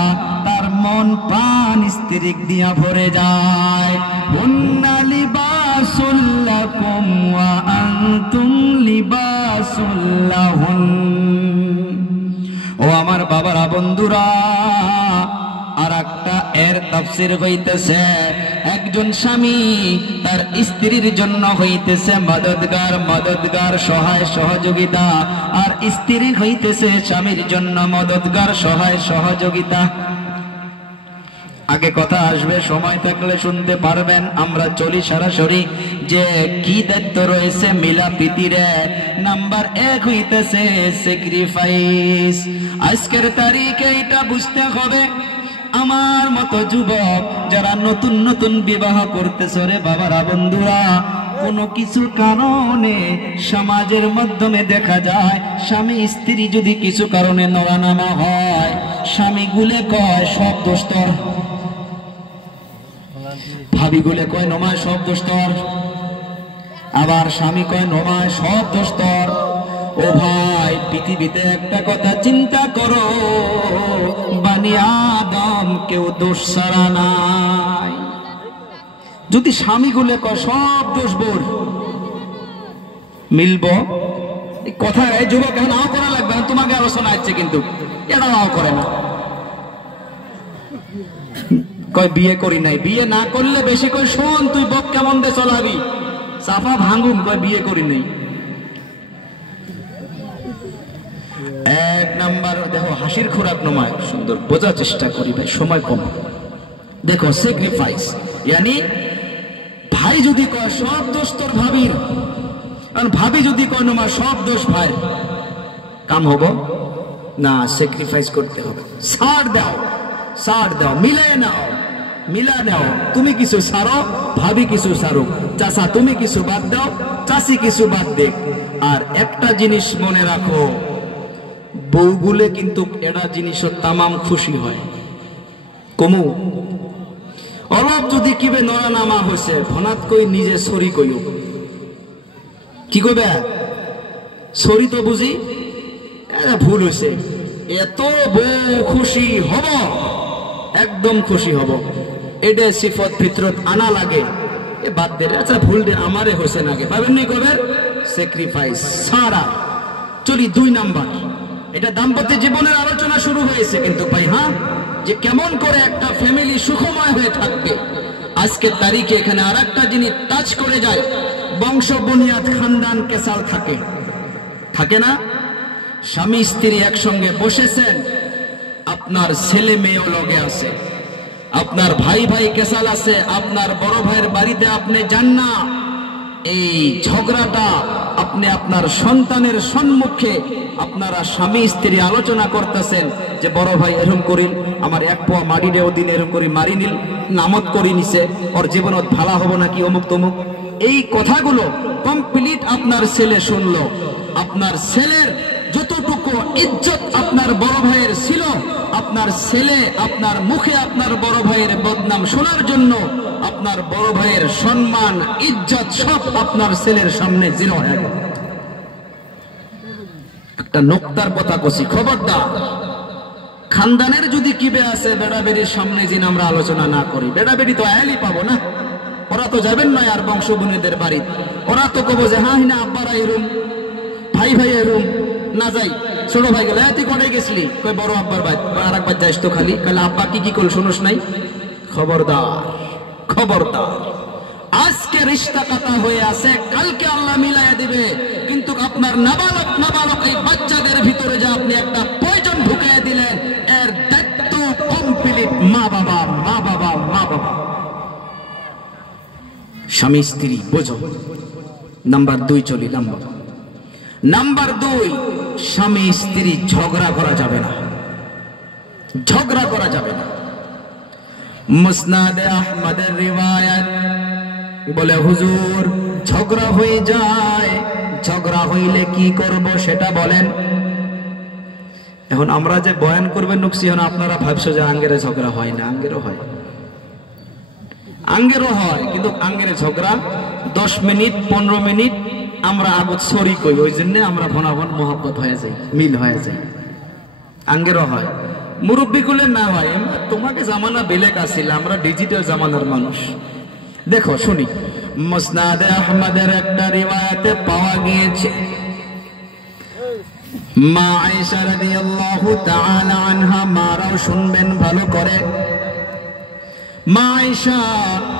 তার মন প্রাণ স্ত্রী দিয়া ভরে যায়। হুন্না লিবাসুল লাকুম ওয়া আনতুম লিবাসুল লাহুন। ও আমার বাবারা, বন্ধুরা, আর একটা এর তাফসীর হইতেছে, একজন স্বামী তার স্ত্রীর জন্য হইতেছে মদদগার সহায় সহযোগিতা, আর স্ত্রী হইতেছে স্বামীর জন্য মদদগার সহায় সহযোগিতা। আগে কথা আসবে, সময় থাকলে শুনতে পারবেন। আমরা চলি সরাসরি যে কি দায়িত্ব রয়েছে মিলাপিতিরে। নাম্বার 1 হইতেছে স্যাক্রিফাইস। আজকের তারিখে এটা বুঝতে হবে, আমার মতো যুবক যারা নতুন নতুন বিবাহ করতেছে, রে বাবারা, বন্ধুরা, কোনো কিছু কারণে সমাজের মাধ্যমে দেখা যায় স্বামী স্ত্রী যদি কিছু কারণে নড়ানামা হয়, স্বামী গুলে কয় সব দোষ তোর, ভাবি গুলে কয় নমায় সব দোষ তোর, আবার স্বামী কয় নমায় সব দোষ তোর। ও ভাই, পৃথিবীতে একটা কথা চিন্তা করো, বানি আদম কেউ দোষ ছাড়া নাই। যদি স্বামী গুলে কয় সব দোষ বোর, মিলব এই কথা? এই যুবক এখন আও করা লাগবে না, তোমাকে আলোচনা আসছে, কিন্তু এটা আও করে না। কয় বিয়ে করি নাই, বিয়ে না করলে বেশি কয় শোন তুই বক কেমন দে চলাবি, সাফা ভাঙুন, কয় বিয়ে করি নাই। এক নাম্বার দেখো, হাসির খোরাক নমায়, সুন্দর বোঝার চেষ্টা করি ভাই, সময় কম। দেখো স্যাক্রিফাইস ইয়ানি ভাই যদি কয় সব দোষ তোর ভাবির, কারণ ভাবি যদি কয় নমা সব দোষ ভাই, কাম হবো না? স্যাক্রিফাইস করতে হবে, ছাড় দাও, মিলা নাও। তুমি কিছু ছাড়ো, ভাবি কিছু ছাড়ো, চাচা তুমি কিছু বাদ দাও, চাচি কিছু বাদ দে। আর একটা জিনিস মনে রাখো, বউগুলে কিন্তু এটা জিনিসও তামাম খুশি হয়। কমু অলপ যদি কিবে নড়া নামা হয়েছে, ভনাত কই নিজে সরি কইও, কি কইবে সরি তো বুঝি ভুল হয়েছে, এত বউ খুশি হব, একদম খুশি হব। এটা সিফত ভিতরত আনা লাগে, এ বাদ দে, আচ্ছা ভুল দে আমারে হয়েছে নাগে, পাবেন নি কবের স্যাক্রিফাইস সারা। চলি 2 নাম্বার, এটা দাম্পত্য জীবনের আলোচনা শুরু হয়েছে কিন্তু ভাই, হ্যাঁ, যে কেমন করে একটা ফ্যামিলি সুখময় হয়ে থাকবে। আজকের তারিখে এখানে আর একটা জিনিস টাচ করে যায়, বংশ বুনিয়াদ খানদান কেসাল থাকে না? স্বামী স্ত্রী একসঙ্গে বসেছেন, আপনার ছেলে মেয়েও লগে আছে, আপনার ভাই কেসাল আছে, আপনার বড় ভাইয়ের বাড়িতে আপনি যান না, এই ঝগড়াটা আপনি আপনার সন্তানের সম্মুখে আপনারা স্বামী স্ত্রী আলোচনা করতেছেন যে বড় ভাই এরকম করিল, আমার 1 পোয়া মাটি দেও দিন এরকম করে মারি নিল, নামত করি নিছে, ওর জীবনত ভালো হবো নাকি অমুক তমুক। এই কথাগুলো কমপ্লিট আপনার ছেলে শুনলো। আপনার ছেলের যতটুকু ইজ্জত আপনার বড় ভাইয়ের ছিল, আপনার ছেলে আপনার মুখে আপনার বড় ভাইয়ের বদনাম শোনার জন্য আপনার বড় ভাইয়ের সম্মান ইজ্জত সব আপনার ছেলের সামনে জিরো হয়ে গেল। একটা নোক্তার কথা কছি, খবরদার, খানদানের যদি কিবে আছে বেড়াবেড়ির সামনে যিনি আমরা আলোচনা না করি, বেড়াবেড়ি তো আয়ালি পাবো না, ওরা তো যাবেন না আর বংশ বোনেদের বাড়ি, ওরা তো কব যে হ্যাঁ না আব্বারা এরুম, ভাই এরুম না যাই। ছোট ভাই গেল, তুই কটাই গেছিলি? কই বড় আব্বার ভাই, আর একবার যাইস তো খালি, কইলে আব্বা কি করল শুনোস নাই? খবরদার, আজকে রিশতা কাটা হয়ে আছে, কালকে আল্লাহ মিলাইয়া দিবে, কিন্তু আপনার নাবালক এই বাচ্চাদের ভিতরে যে আপনি একটা পয়জন ঢুকাইয়া দিলেন, এর দায়িত্ব কমপ্লিট মা বাবা। স্বামী স্ত্রী বোঝো। নাম্বার 2 চলি। নাম্বার 2, স্বামী স্ত্রী ঝগড়া করা যাবে না। মুসনাদে আহমদের রিওয়ায়াত, বলে হুজুর ঝগড়া হয়ে যায়, ঝগড়া হইলে কি করব সেটা বলেন। এখন আমরা যে বয়ান করবেন নুকসি, এখন আপনারা ভাবছো যে আঙ্গেরে ঝগড়া হয় না, আঙ্গেরও হয়, আঙ্গেরও হয়, কিন্তু আঙ্গেরে ঝগড়া 10 মিনিট 15 মিনিট আমরা আগত সরি কই, ওই জন্য আমরা ভনাভন মোহাব্বত হয়ে যাই, মিল হয়ে যায়, আঙ্গেরও হয়। মুরব্বী গুলো না হয়, তোমাকে জামানা বেলেগ আছিল, আমরা ডিজিটাল জামানার মানুষ। দেখো শুনি, মুসনাদে আহমদের একটা রিওয়ায়াতে পাওয়া গিয়েছে, মা আয়েশা রাদিয়াল্লাহু তাআলা আনহা, মারাও শুনবেন ভালো করে। মা আয়েশা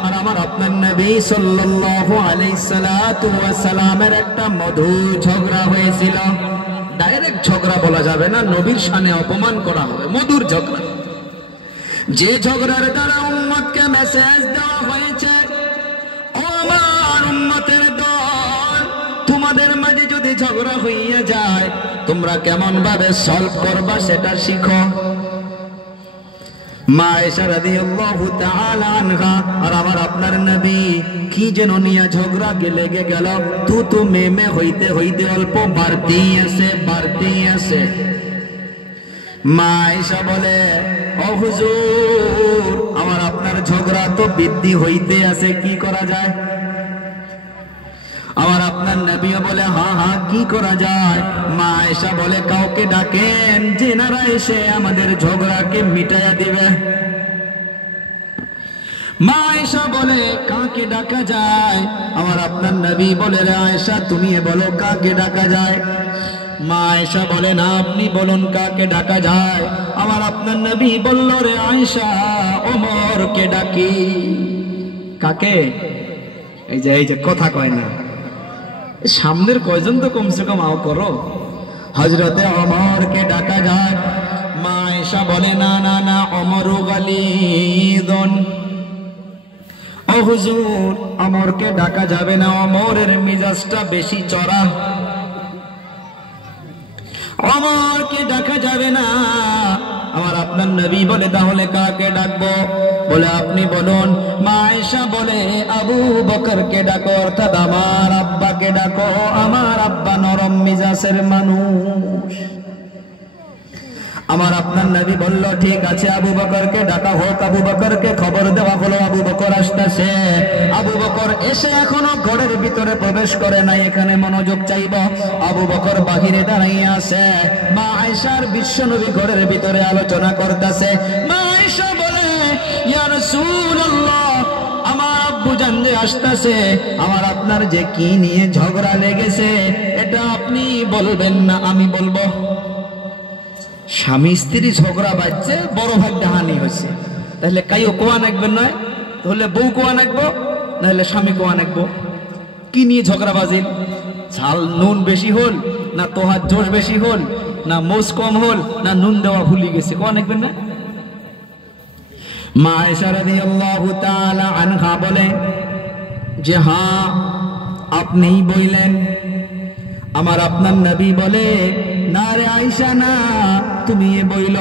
আর আমার আপনার নবী সাল্লাল্লাহু আলাইহি সাল্লাতু ওয়া সালামের একটা মধুর ঝগড়া হয়েছিল। ডাইরেক্ট ঝগড়া বলা যাবে না, নবীর শানে অপমান করা হবে, মধুর ঝগড়া। যে ঝগড়ার দ্বারা উম্মতকে মেসেজ দেওয়া হয়েছে, ও আমার উম্মতের দল, তোমাদের মাঝে যদি ঝগড়া হইয়া যায়, তোমরা কেমন ভাবে সলভ করবা সেটা শিখো। মা আয়েশা রাদিয়াল্লাহু তাআলা আনহা আর আমার আপনার নবী কি যেন নিয়ে ঝগড়া লেগে গেল, তু মেমে হইতে হইতে অল্প বাড়তেই আছে। মা আয়েশা বলে, ও হুজুর, আমার আপনার ঝগড়া তো বৃদ্ধি হইতে আছে, কি করা যায়? আমার আপনার নবী বলে, হ্যাঁ কি করা যায়? মা আয়েশা বলে, কাউকে ডাকেন, জেনারা এসে আমাদের ঝগড়াকে মিটাইয়া দিবে। মা আয়েশা বলে, কাকে ডাকা যায়? আমার আপনার নবী বলে, রে আয়েশা তুমি বলো কাকে ডাকা যায়? মা আয়েশা বলে, না আপনি বলুন কাকে ডাকা যায়। আমার আপনার নবী বলল, রে আয়েশা, ওমরকে ডাকি। কাকে? এই যে কথা কয় না, সামনের কয়জন তো কমসে কম আও করো, হযরতে ওমরকে ডাকা যায়। মা আয়েশা বলে, না ওমরু গালিদুন, ও হুজুর ওমরকে ডাকা যাবে না, ওমরের মিজাজটা বেশি চড়া, ওমরকে ডাকা যাবে না। আমার আপনার নবী বলে, তাহলে কাকে ডাকবো? বলে, আপনি বলুন। মা আয়েশা বলে, আবু বকরকে ডাকো, অর্থাৎ আমার আব্বাকে ডাকো, আমার আব্বা নরম মিজাজের মানুষ। আমার আপনার নবী বলল, ঠিক আছে, আবু বকরকে ডাকা হোক। আবু বকরকে খবর দেওয়া হলো, আবু বকর আসতেছে। আবু বকর এসে এখনো ঘরের ভিতরে প্রবেশ করে নাই, এখানে মনোযোগ চাইব। আবু বকর বাহিরে দাঁড়িয়ে আছে, মা আয়েশার বিশ্বনবী ঘরের ভিতরে আলোচনা করতেছে। মা আয়েশা বলে, ইয়া রাসূলুল্লাহ, আমার আব্বু জান যে আসতেছে, আমার আপনার যে কি নিয়ে ঝগড়া লেগেছে এটা আপনি বলবেন না, আমি বলবো। স্বামী স্ত্রী ঝগড়া বাজছে, বড় ভাই ডাহানি হয়েছে, তাহলে কাইও কোয়া নাকবেন নয়, তাহলে বউ কোয়া নাকবো, নাহলে স্বামী কোয়া নাকবো। কি নিয়ে ঝগড়া বাজিল? ঝাল নুন বেশি হল, না তোহার জোশ বেশি হল, না মোজ কম হল, না নুন দেওয়া ভুলি গেছে, কোয়া নাকবেন না? মা আয়েশা রাদিয়াল্লাহু তাআলা আনহা বলে যে, হ্যাঁ আপনিই বললেন। আমার আপনার নবী বলে, না রে আয়েশা, না তুমি বইল।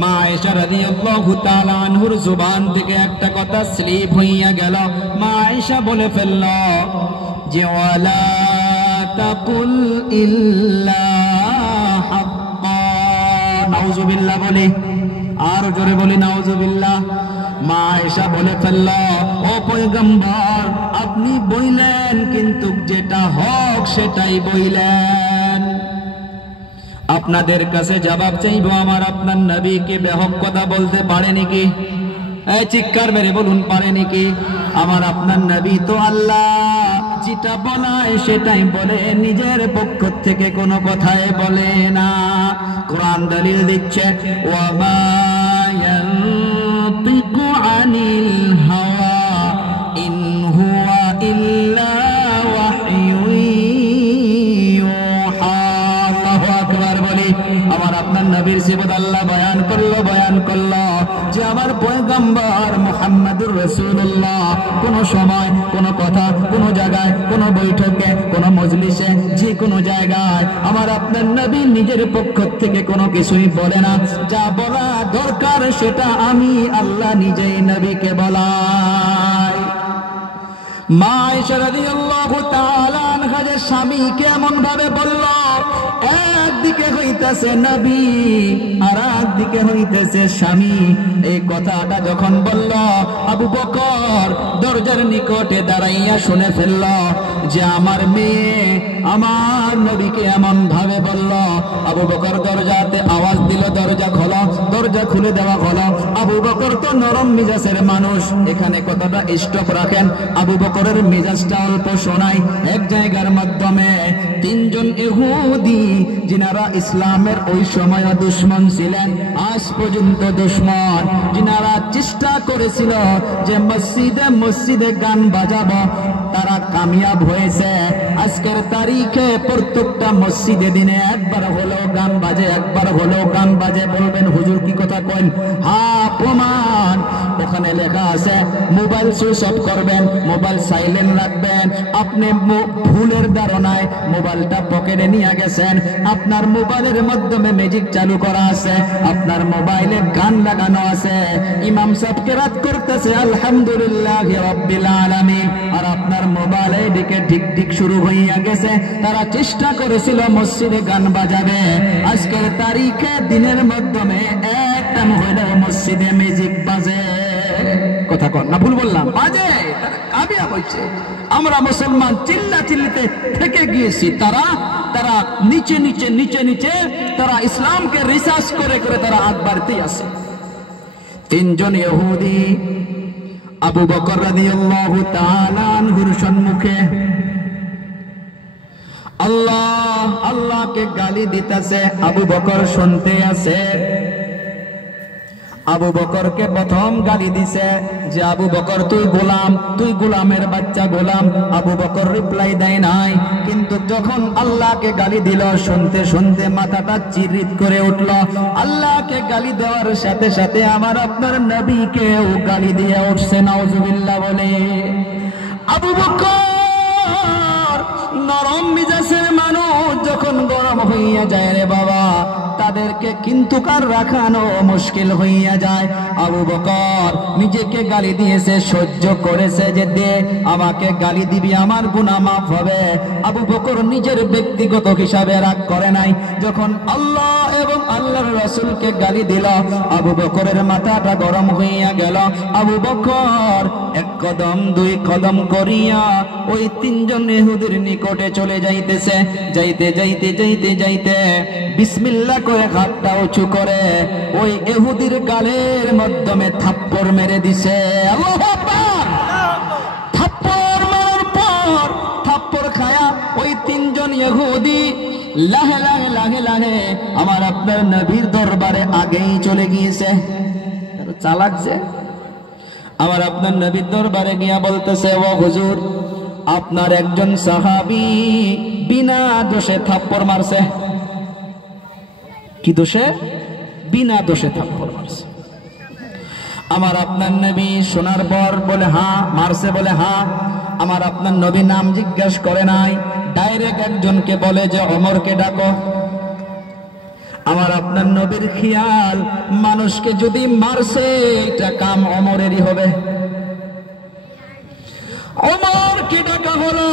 মা আয়েশা রাদিয়াল্লাহু তাআলা আনহুর জুবান থেকে একটা কথা স্লিপ হইয়া গেল। মা আয়েশা বলে ফেলল যে, ওয়ালা তাকুল ইল্লা হাক্কা। নাউজুবিল্লাহ বলে, আর জোরে বলে নাউজুবিল্লাহ। মা আয়েশা বলে ফেলল, ও পয়গম্বর, আপনি বইলেন, কিন্তু যেটা হক সেটাই বইলেন। আপনাদের কাছে জবাব চাইবো, আমার আপনার নবী কি বেহক কথা বলতে পারে নাকি? চিৎকার মেরে বলুন, পারে নাকি? আমার আপনার নবী তো আল্লাহ যেটা বলায় সেটাই বলে, নিজের পক্ষ থেকে কোনো কথাই বলে না। কোরআন দলিল দিচ্ছে, ওয়া মা ইয়ানতিকু আনিল হাওয়া ইন হুয়া ইল্লা ওয়াহয়ুন ইউহা। আল্লাহু আকবার বলি। আমার আপনার নবীর সিফাত আল্লাহ বয়ান করলো যে আমার পয়গম্বর পয়গম্বর মুহাম্মাদুর রাসূলুল্লাহ কোন সময় কোন কথা কোন জায়গায় কোন বৈঠকে কোন মজলিসে যে কোনো জায়গায় আমার আপনার নবী নিজের পক্ষ থেকে কোনো কিছুই বলে না। যা বলা দরকার সেটা আমি আল্লাহ নিজেই নবীকে বলাই। মা আয়েশা রাদিয়াল্লাহু তাআলা আনহা যে স্বামীকে এমন ভাবে বলল, একদিকে হইতেছে নবী আর একদিকে হইতেছে স্বামী, এই কথাটা যখন বলল আবু বকর দরজার নিকটে দাঁড়াইয়া শুনে ফেলল যে আমার মেয়ে আমার নবীকে এমন ভাবে বলল। আবু বকর দরজাতে আওয়াজ দিল, দরজা খোলো। দরজা খুলে দেওয়া হলো। আবু বকর তো নরম মিজাজের মানুষ, এখানে কথাটা স্টপ রাখেন। আবু বকরের মিজাজটা অল্প শোনাই। এক জায়গার মাধ্যমে তিনজন ইহুদি যিনারা ইসলামের ওই সময় দুশমন ছিলেন, আজ পর্যন্ত দুশমন, যিনারা চেষ্টা করেছিল যে মসজিদে মসজিদে গান বাজাবো, তারা কামিয়াব হয়েছে। আজকের তারিখে প্রত্যেকটা মসজিদে দিনে একবার হলেও গান বাজে, একবার হলেও গান বাজে। বলবেন হুজুর কি কথা কইন? হ্যাঁ, প্রমাণ ওখানে লেখা আছে। মোবাইল সুইচ অফ করবেন, মোবাইল সাইলেন্ট রাখবেন। আপনি ভুলের ধারণায় মোবাইলটা পকেটে নিয়ে গেছেন, আপনার মোবাইলের মাধ্যমে ম্যাজিক চালু করা আছে, আপনার মোবাইলে গান লাগানো আছে, ইমাম সাহেব কেরাত করতেছে আলহামদুলিল্লাহি রাব্বিল আলামিন, আর আপনার মোবাইলে দিকে ঠিক ঠিক শুরু হইয়া গেছে। তারা চেষ্টা করেছিল মসজিদে গান বাজাবে। আজকের তারিখে দিনের মাধ্যমে একটা হইলেও মসজিদে ম্যাজিক বাজে। কথা কর না, ভুল বললাম? বাজে, কামিয়াব হয়েছে। আমরা মুসলমান চিল্লা চিল্লিতে থেকে গিয়েছি, তারা নিচে নিচে নিচে নিচে তারা ইসলামকে রিসার্চ করে করে তারা আগ বাড়তেই আছে। তিনজন ইহুদি আবু বকর রাদিয়াল্লাহু তাআলা আনহুর সম্মুখে আল্লাহকে গালি দিতেছে। আবু বকর শুনতে আছে। আবু বকরকে প্রথম গালি দিছে যে আবু বকর তুই গোলাম, তুই গোলামের বাচ্চা গোলাম। আবু বকর রিপ্লাই দেয় নাই, কিন্তু যখন আল্লাহকে গালি দিল শুনতে শুনতে মাথাটা চিরিত করে উঠল। আল্লাহকে গালি দেওয়ার সাথে সাথে আমার আপনার নবীকেও গালি দিয়ে উঠছে, নাউজুবিল্লাহ বলে। আবু বকর নরম মিজাজের মানুষ, যখন গরম হইয়া যায় রে বাবা, তাদেরকে কিন্তু কার রাখানো মুশকিল হইয়া যায়। আবু বকর নিজেকে গালি দিয়েছে, সহ্য করেছে যে দে আমাকে গালি দিবি, আমার গুনাহ মাফ হবে। আবু বকর নিজের ব্যক্তিগত হিসাবে রাগ করে নাই। যখন আল্লাহ এবং আল্লাহর রাসূলকে গালি দিল, আবু বকরের মাথাটা গরম হইয়া গেল। আবু বকর এক কদম দুই কদম করিয়া ওই তিনজন ইহুদির নিকটে চলে যাইতেছে। যাইতে যাইতে যাইতে যাইতে বিসমিল্লাহ করে হাতটা উঁচু করে ওই ইহুদির গালের মাধ্যমে থাপ্পড় মেরে দিছে। আল্লাহু আকবার! থাপ্পড় মারার পর থাপ্পড় খায়া ওই তিনজন ইহুদি লাহে লাহে লাহে লাহে আমার আপনার নবীর দরবারে আগেই চলে গিয়েছে। চালাক যে, আমার আপনার নবীর দরবারে গিয়া বলতেছে, ও হুজুর, আপনার একজন সাহাবী বিনা দোষে থাপ্পড় মারছে। কি দোষে? বিনা দোষে থাপ্পড় মারছে। আমার আপনার নবী শোনার পর বলে হ্যাঁ মারছে, বলে হ্যাঁ। আমার আপনার নবী নাম জিজ্ঞাসা করে নাই, ডাইরেক্ট একজনকে বলে যে ওমরকে ডাকো। আমার আপনার নবীর খেয়াল মানুষকে যদি মারছে এটা কাম ওমরেরই হবে। ওমরকে ডাকা হলো।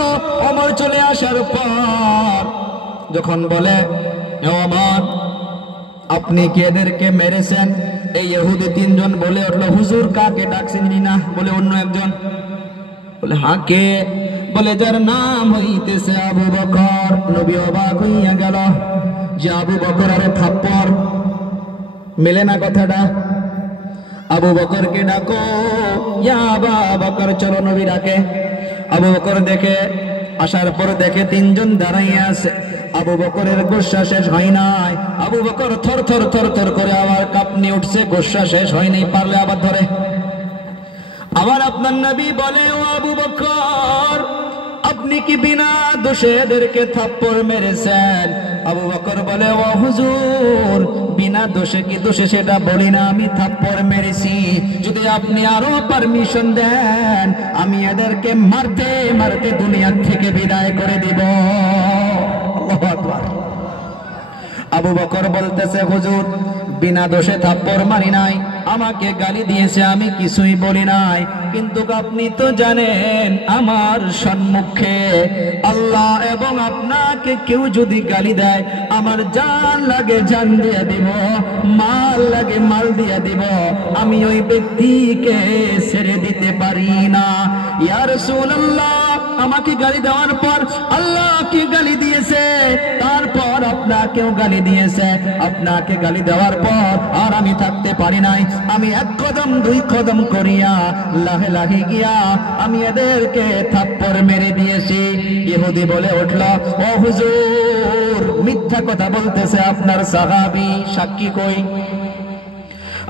ওমর চলে আসার পর যখন বলে ওমর আপনি কি এদেরকে মেরেছেন? এই ইহুদি তিনজন বলে উঠলো, হুজুর কাকে ডাকছেন? না, বলে অন্য একজন। বলে হ্যাঁ কে? বলে যার নাম হইতেছে আবু বকর। নবী অবাক হইয়া গেল যে আবু বকর আরে থাপ্পড় মেলে না কথাটা। আবু বকরকে ডাকো, ইয়া আবু বকর, চলো নবী ডাকে। আবু বকর দেখে আসার পর দেখে তিনজন দাঁড়াইয়া আছে। আবু বকরের গোসা শেষ হয় নাই। আবু বকর থর থর থর থর করে আবার কাঁপনি উঠছে, গোসা শেষ হয়নি, পারলে আবার ধরে। আবার আপনার নবী বলে, ও আবু বকর, আপনি আপনি কি বিনা দোষে এদেরকে থাপ্পড় মেরেছেন? আবু বকর বলে, ও হুজুর, বিনা দোষে কি দোষে সেটা বলি না, আমি থাপ্পড় মেরেছি। যদি আপনি আরো পারমিশন দেন আমি এদেরকে মারতে মারতে দুনিয়া থেকে বিদায় করে দিব। আল্লাহু আকবার। আবু বকর বলতেছে, হুজুর, বিনা দোষে থাপ্পড় মারি নাই, আমাকে গালি দিয়েছে, আমি কিছুই বলি নাই, কিন্তু আপনি তো জানেন আমার সম্মুখে আল্লাহ এবং আপনাকে কেউ যদি গালি দেয় আমার জান লাগে জান দিয়ে দিব, মাল লাগে মাল দিয়ে দিব, আমি ওই ব্যক্তিকে ছেড়ে দিতে পারি না। ইয়া রাসূলুল্লাহ, আমাকে গালি দেওয়ার পর আল্লাহকে গালি দিয়েছে, তারপর আপনাকেও গালি দিয়েছে, আপনাকে গালি দেওয়ার পর আর আমি থাকতে পারি নাই, আমি এক কদম দুই কদম করিয়া লাহে লাহে গিয়া আমি এদেরকে থাপ্পড় মেরে দিয়েছি। ইহুদি বলে উঠল, ও হুজুর, মিথ্যা কথা বলতেছে আপনার সাহাবী, সাক্ষী কই?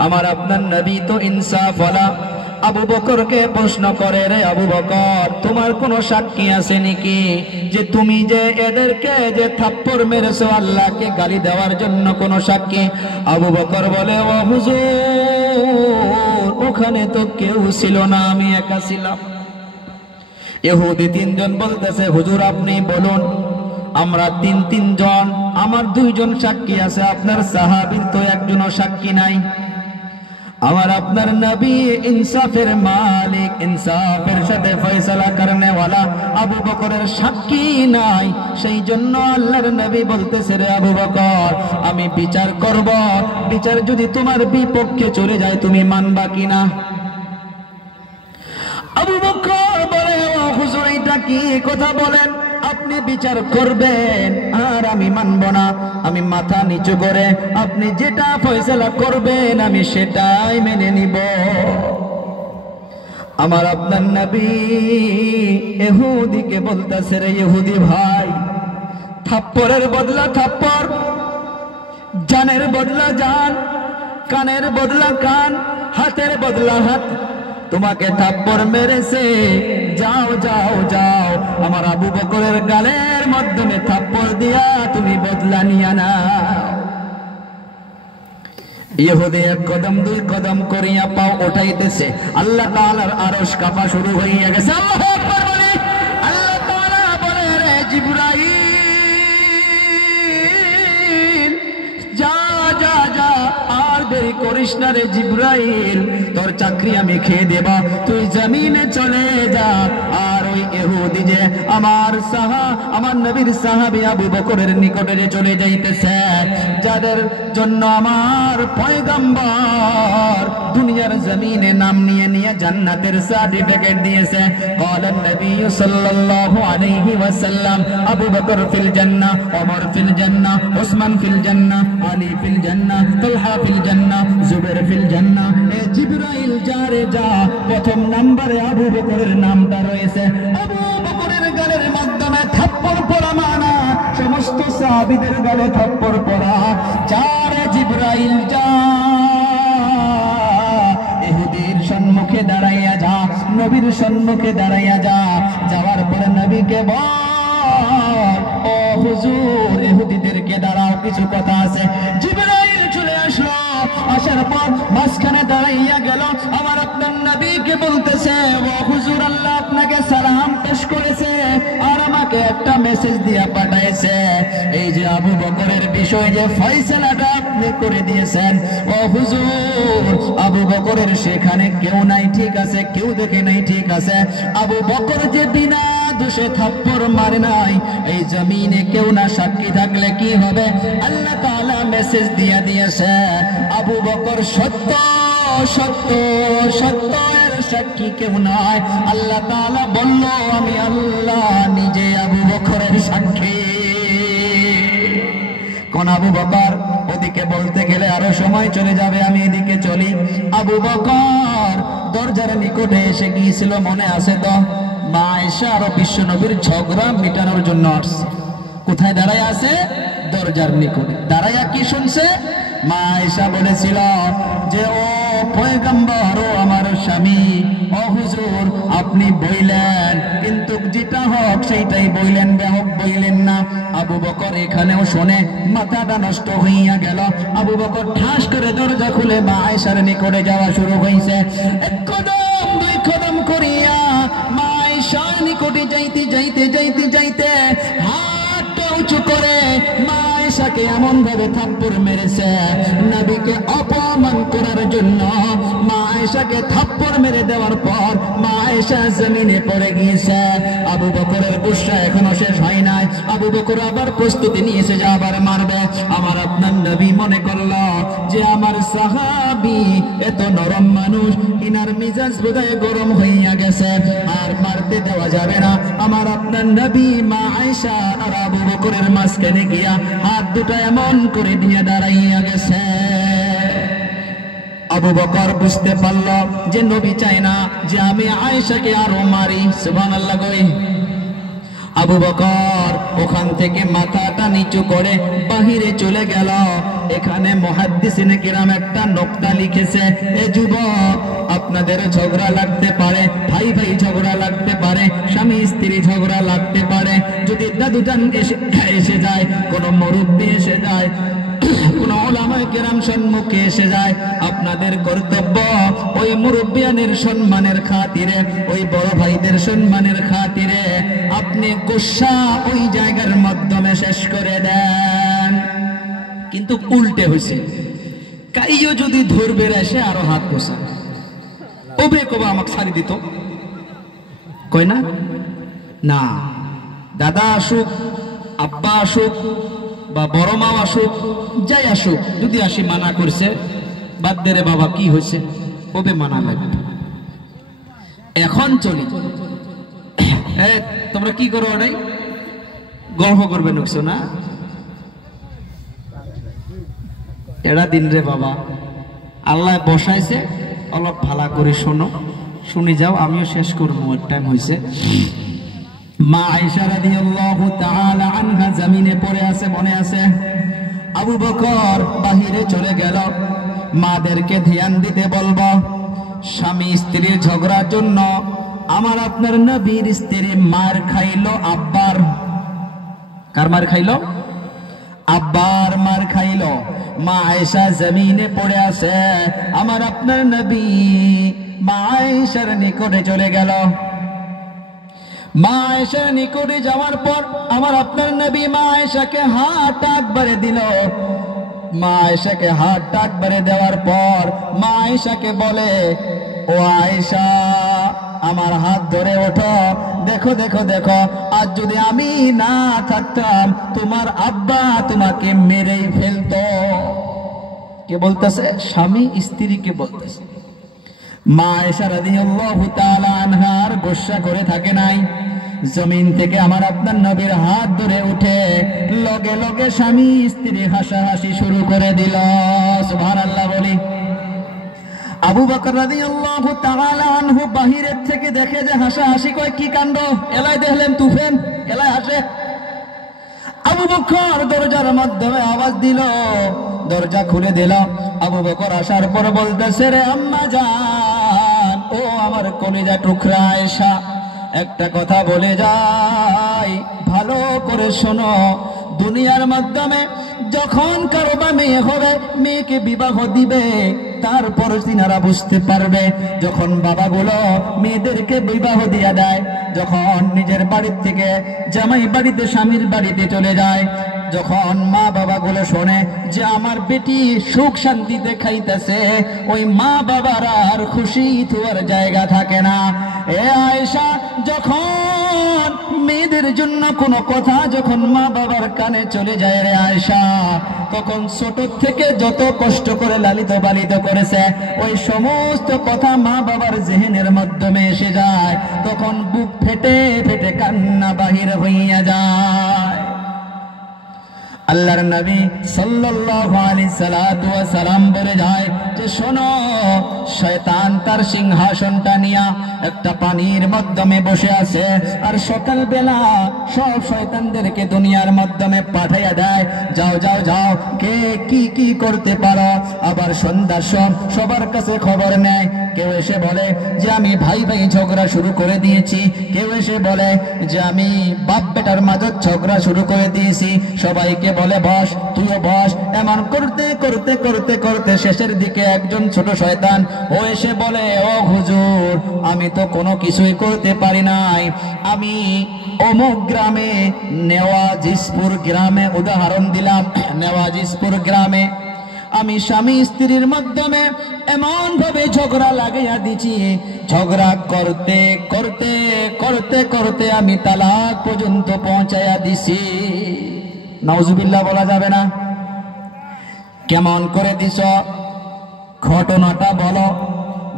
আমার আপনার নবী তো ইনসাফওয়ালা। আবু বকরকে প্রশ্ন করে, রে আবু বকর, তোমার কোনো সাক্ষী আছে নাকি যে তুমি যে এদেরকে যে থাপ্পড় মেরেছো আল্লাহকে গালি দেওয়ার জন্য কোনো সাক্ষী? আবু বকর বলে, ও হুজুর, ওখানে তো কেউ ছিল না, আমি একা ছিলাম। ইহুদি তিনজন বলতেছে, হুজুর আপনি বলুন। আমরা তিনজন, আমার দুইজন সাক্ষী আছে, আপনার সাহাবীর তো একজনও সাক্ষী নাই। আমার আপনার নবী ইনসাফের মালিক, ইনসাফের সাথে ফয়সালা করনে ওয়ালা, আবু বকরের সাক্ষী নাই। সেই জন্য আল্লাহর নবী বলতেছে, রে আবু বকর, আমি বিচার করব, বিচার যদি তোমার বিপক্ষে চলে যায় তুমি মানবা কিনা? আবু বকর বলে, ও হুজুর, এটা কি কথা বলেন? আপনি বিচার করবেন আর আমি মানব না, আমি মাথা নিচু করে আপনি যেটা ফয়সালা করবেন আমি সেটাই মেনে নিব। আমার আপনার নবী ইহুদিকে বলতেছে, রে ইহুদি ভাই, থাপ্পড়ের বদলা থাপ্পড়, জানের বদলা জান, কানের বদলা কান, হাতের বদলা হাত, তোমাকে থাপ্পড় মেরেছে, যাও যাও যাও, আমার আবু বকরের গালের মাধ্যমে থাপ্পড় দিয়া তুমি বদলা নিয়া নাও। ইহুদি এক কদম দুই কদম করিয়া পাও ওঠাইতেছে, আল্লাহ তাআলার আরশ কাঁপা শুরু হইয়া গেছে। আল্লাহু আকবার বলে আল্লাহ তাআলা বলে, রে জিবরাইল, যা যা যা, আর দেরি করিস না রে জিবরাইল, তোর চাকরি আমি খেয়ে দেবা, তুই জমিনে চলে যা। আর ওই ইহুদি যে আমার নবীর সাহাবী আবু বকরের নিকটে চলে যাইতেছে, যাদের জন্য আমার পয়গম্বর দুনিয়ার জমিনে নাম নিয়ে নিয়ে জান্নাতের সার্টিফিকেট দিয়েছে। قال النبي صلى الله عليه وسلم আবু বকর ফিল জান্নাহ, ওমর ফিল জান্নাহ, উসমান ফিল জান্নাহ, আলী ফিল জান্নাহ, তালহা ফিল জান্নাহ, জুবাইর ফিল জান্নাহ। এ জিবরাইল যা রে যা, প্রথম নম্বরে আবু বকরের নামটা রয়েছে। আবু বকরের গালের মাধ্যমে থাপ্পড় পড়া মানা, সমস্ত সাহাবীদের গালে থাপ্পড় পড়া। যা রে জিবরাইল যা, ইহুদির সম্মুখে দাঁড়াইয়া যা, নবীর সম্মুখে দাঁড়াইয়া যা। যাওয়ার পরে নবীকে বল, ও হুজুর, ইহুদিদেরকে দাঁড়াও, কিছু কথা আছে। জিবরাইল চলে আসলো, আসার পর মাঝখানে দাঁড়াইয়া গেল, আমার আপনার নবীকে বলতেছে, ও হুজুর, আল্লাহ আপনাকে সালাম পেশ করেছে আর আমাকে একটা মেসেজ দিয়া পাঠাইছে, এই যে আবু বকরের বিষয় যে ফয়সালাটা আপনি করে দিয়েছেন। ও হুজুর, আবু বকরের সেখানে কেউ নাই, ঠিক আছে, কেউ দেখে নাই, ঠিক আছে, আবু বকর যে বিনা দোষে থাপ্পড় মারে নাই, এই জমিনে কেউ না সাক্ষী থাকলে কি হবে? আল্লাহ তাআলা মেসেজ দিয়া দিয়েছে, আবু বকর সত্য সত্য সত্য, এর সাক্ষী কেউ নয়। আল্লাহ তাআলা বলল, আমি আল্লাহ নিজে আবু বকরের সাক্ষী। কোন আবু বকর? ওদিকে বলতে গেলে আরো সময় চলে যাবে, আমি এদিকে চলি। আবু বকর দরজার নিকটে এসে গিয়েছিল, মনে আছে তো? মা আয়েশা আর বিশ্ব নবীর ঝগড়া মিটানোর জন্য আসছে। কোথায় দাঁড়ায় আছে? দরজার নিকটে দাঁড়াইয়া কি শুনছে? মা আয়েশা বলেছিল যে, ও পয়গম্বর, ও আমার স্বামী, ও হুজুর, আপনি বইলেন, কিন্তু যেটা হক সেইটাই বইলেন, বেহক বইলেন না। আবু বকর এখানেও শোনে মাথাটা নষ্ট হইয়া গেল। আবু বকর ঠাস করে দরজা খুলে মা আয়েশার নিকটে যাওয়া শুরু হইছে। এক কদম দুই কদম করিয়া মা আয়েশার নিকটে যাইতে যাইতে যাইতে যাইতে হাতটা উঁচু করে মা আয়েশাকে এমন ভাবে থাপ্পড় মেরেছে, নবীকে অপমান করার জন্য মা আয়েশাকে থাপ্পড় মেরে দেওয়ার পর মা আয়েশা জমিনে পড়ে গিয়েছে। আবু বকরের গুসা এখনো শেষ হয় নাই। আবু বকর আবার প্রস্তুতি নিয়েছে যে আবার মারবে। আমার আপনার নবী মনে করলো যে আমার সাহাবী এত নরম মানুষ, ইনার মিজাজ বোধহয় গরম হইয়া গেছে, আর মারতে দেওয়া যাবে না। আমার আপনার নবী মা আয়েশা আর আবু বকরের মাঝখানে গিয়া হাত দুটো এমন করে দিয়ে দাঁড়াইয়া গেছে। আবু বকর বুঝতে পারল যে নবী চায় না যে আমি আয়েশাকে আরো মারি। সুবহানাল্লাহ কই। আবু বকর ওখান থেকে মাথাটা নিচু করে বাহিরে চলে গেল। এখানে মুহাদ্দিসিনে কিরাম একটা নোকতা লিখেছে, এ যুবক, আপনাদের ঝগড়া লাগতে পারে, ভাই ভাই ঝগড়া লাগতে পারে, স্বামী স্ত্রী ঝগড়া লাগতে পারে, যদি দাদুজান এসে যায়, কোন মুরব্বি এসে যায়, কোন উলামায়ে কেরাম সম্মুখে এসে যায়, আপনাদের কর্তব্য ওই মুরব্বিয়ানের সম্মানের খাতিরে, ওই বড় ভাইদের সম্মানের খাতিরে আপনি গুসা ওই জায়গার মাধ্যমে শেষ করে দেন। কিন্তু উল্টে হয়েছে, কাইও যদি ধরবে এসে আরো হাত গোসা ওবে কবা আমাকে ছাড়ি দিত, কয় না না, দাদা আসুক, আব্বা আসুক, বা বড় মা আসুক, যাই আসুক, যদি আসি মানা করছে, বাদ দে রে বাবা, কি হয়েছে, ওবে মানা লাগবে। এখন চলি, তোমরা কি করো ওটাই গল্প করবে নুকছো না, এরা দিন রে বাবা আল্লাহ বসাইছে, অলপ ভালা করে শোনো, শুনে যাও, আমিও শেষ করবো, টাইম হয়েছে। মা আয়েশা রাদিয়াল্লাহু তাআলা আনহা জমিনে পড়ে আছে, মনে আছে। আবু বকর বাহিরে চলে গেল। মাদেরকে ধ্যান দিতে বলবো, স্বামী স্ত্রীর ঝগড়ার জন্য আমার আপনার নবীর স্ত্রী মার খাইলো আব্বার। কার মার খাইলো? আব্বার মার খাইলো। মা আয়েশা জমিনে পড়ে আছে, আমার আপনার নবী মা আয়েশার নিকটে চলে গেল। মা আয়েশার নিকটে যাওয়ার পর আমার আপনার নবী মা আয়েশাকে হাত একবারে দিল। মা আয়েশাকে হাত একবারে দেওয়ার পর মা আয়েশাকে বলে, ও আয়েশা, আমার হাত ধরে ওঠো, দেখো দেখো দেখো, আজ যদি আমি না থাকতাম তোমার আব্বা তোমাকে মেরেই ফেলতো। কে বলতেছে? স্বামী স্ত্রীকে বলতেছে। মা আয়েশা রাদিয়াল্লাহু তাআলা আনহার গোসা করে থাকে নাই। জমিন থেকে আমার আপনার নবীর হাত ধরে উঠে লগে লগে স্বামী স্ত্রী হাসাহাসি শুরু করে দিল। সুবহানাল্লাহ বলি। আবু বকর রাদিয়াল্লাহু তাআলা আনহু বাহিরের থেকে দেখে যে হাসাহাসি, কয় কি কাণ্ড, এলাই দেখলেন তুফেন, এলাই হাসে। আবু বকর দরজার মাধ্যমে আওয়াজ দিল, দরজা খুলে দিল। আবু বকর আসার পর বলতেছে, রে আম্মা জান, ও আমার কলিজা টুকরা আয়েশা, একটা কথা বলে যাই, ভালো করে শোনো। দুনিয়ার মাধ্যমে যখন কারো বা মেয়ে হবে, মেয়েকে বিবাহ দিবে, তারপর তিনারা বুঝতে পারবে, যখন বাবাগুলো মেয়েদেরকে বিবাহ দিয়ে দেয়, যখন নিজের বাড়ির থেকে জামাই বাড়িতে স্বামীর বাড়িতে চলে যায়, যখন মা বাবাগুলো শোনে যে আমার বেটি সুখ শান্তিতে খাইতেছে, ওই মা বাবার আর খুশি হওয়ার জায়গা থাকে না। এ আয়েশা, যখন মেয়েদের জন্য কোনো কথা যখন মা বাবার কানে চলে যায় রে আয়েশা, তখন ছোট থেকে যত কষ্ট করে লালিত পালিত করেছে, ওই সমস্ত কথা মা বাবার জেহেনের মাধ্যমে এসে যায়, তখন বুক ফেটে ফেটে কান্না বাহির হইয়া যায়। আল্লাহর নবী সাল্লাল্লাহু আলাইহি সাল্লাতু ওয়া সালাম বলে যায় যে, শোনো, শয়তান তার সিংহাসনটা নিয়ে একটা পানির মাধ্যমে বসে আছে, আর সকাল বেলা সব শয়তানদেরকে দুনিয়ার মাধ্যমে পাঠাইয়া দেয়, যাও যাও যাও, কে কি কি করতে পারো। আবার সন্ধ্যার সবার কাছে খবর নেয়, কেউ এসে বলে যে আমি ভাই ভাই ঝগড়া শুরু করে দিয়েছি, কেউ এসে বলে যে আমি বাপ বেটার মাঝে ঝগড়া শুরু করে দিয়েছি, সবাইকে বলে বস, তুইও বস। এমন করতে করতে করতে করতে শেষের দিকে একজন ছোট শয়তান ও এসে বলে, ও হুজুর, আমি তো কোনো কিছুই করতে পারি নাই, আমি অমুক গ্রামে, নেওয়াজিসপুর গ্রামে উদাহরণ দিলাম, নেওয়াজিসপুর গ্রামে আমি স্বামী স্ত্রীর মাধ্যমে এমন ভাবে ঝগড়া লাগাইয়া দিছি, ঝগড়া করতে করতে করতে করতে আমি তালাক পর্যন্ত পৌঁছাইয়া দিছি। নাউজুবিল্লাহ বলা যাবে না? কেমন করে দিছ, ঘটনাটা বলো।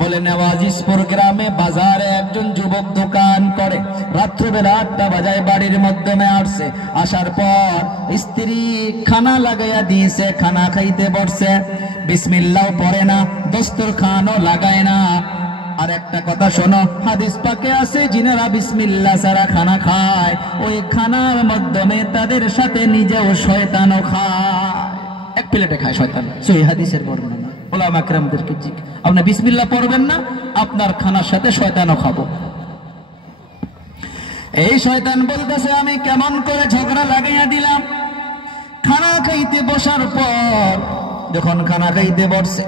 বলে নেওয়াজিসপুর গ্রামে বাজারে একজন যুবক দোকান করে, রাত্রিবেলা 8টা বাজায় বাড়ির মাধ্যমে আসছে, আসার পর স্ত্রী খানা লাগাইয়া দিয়েছে, খানা খাইতে বসছে, বিসমিল্লাহ পড়ে না, দস্তরখানও লাগায় না। আর একটা কথা শোনো, হাদিস পাকে আছে যিনারা বিসমিল্লাহ ছাড়া খানা খায়, ওই খানার মাধ্যমে তাদের সাথে নিজেও শয়তানও খায়, এক প্লেটে খায় শয়তান। সহিহ হাদিসের বর্ণনা। ওলামা কেরামদেরকে জিজ্ঞেস, আপনি বিসমিল্লাহ পড়বেন না, আপনার খানার সাথে শয়তানও খাবো। এই শয়তান বলতেছে আমি কেমন করে ঝগড়া লাগাইয়া দিলাম। খানা খাইতে বসার পর যখন খানা খাইতে বসছে,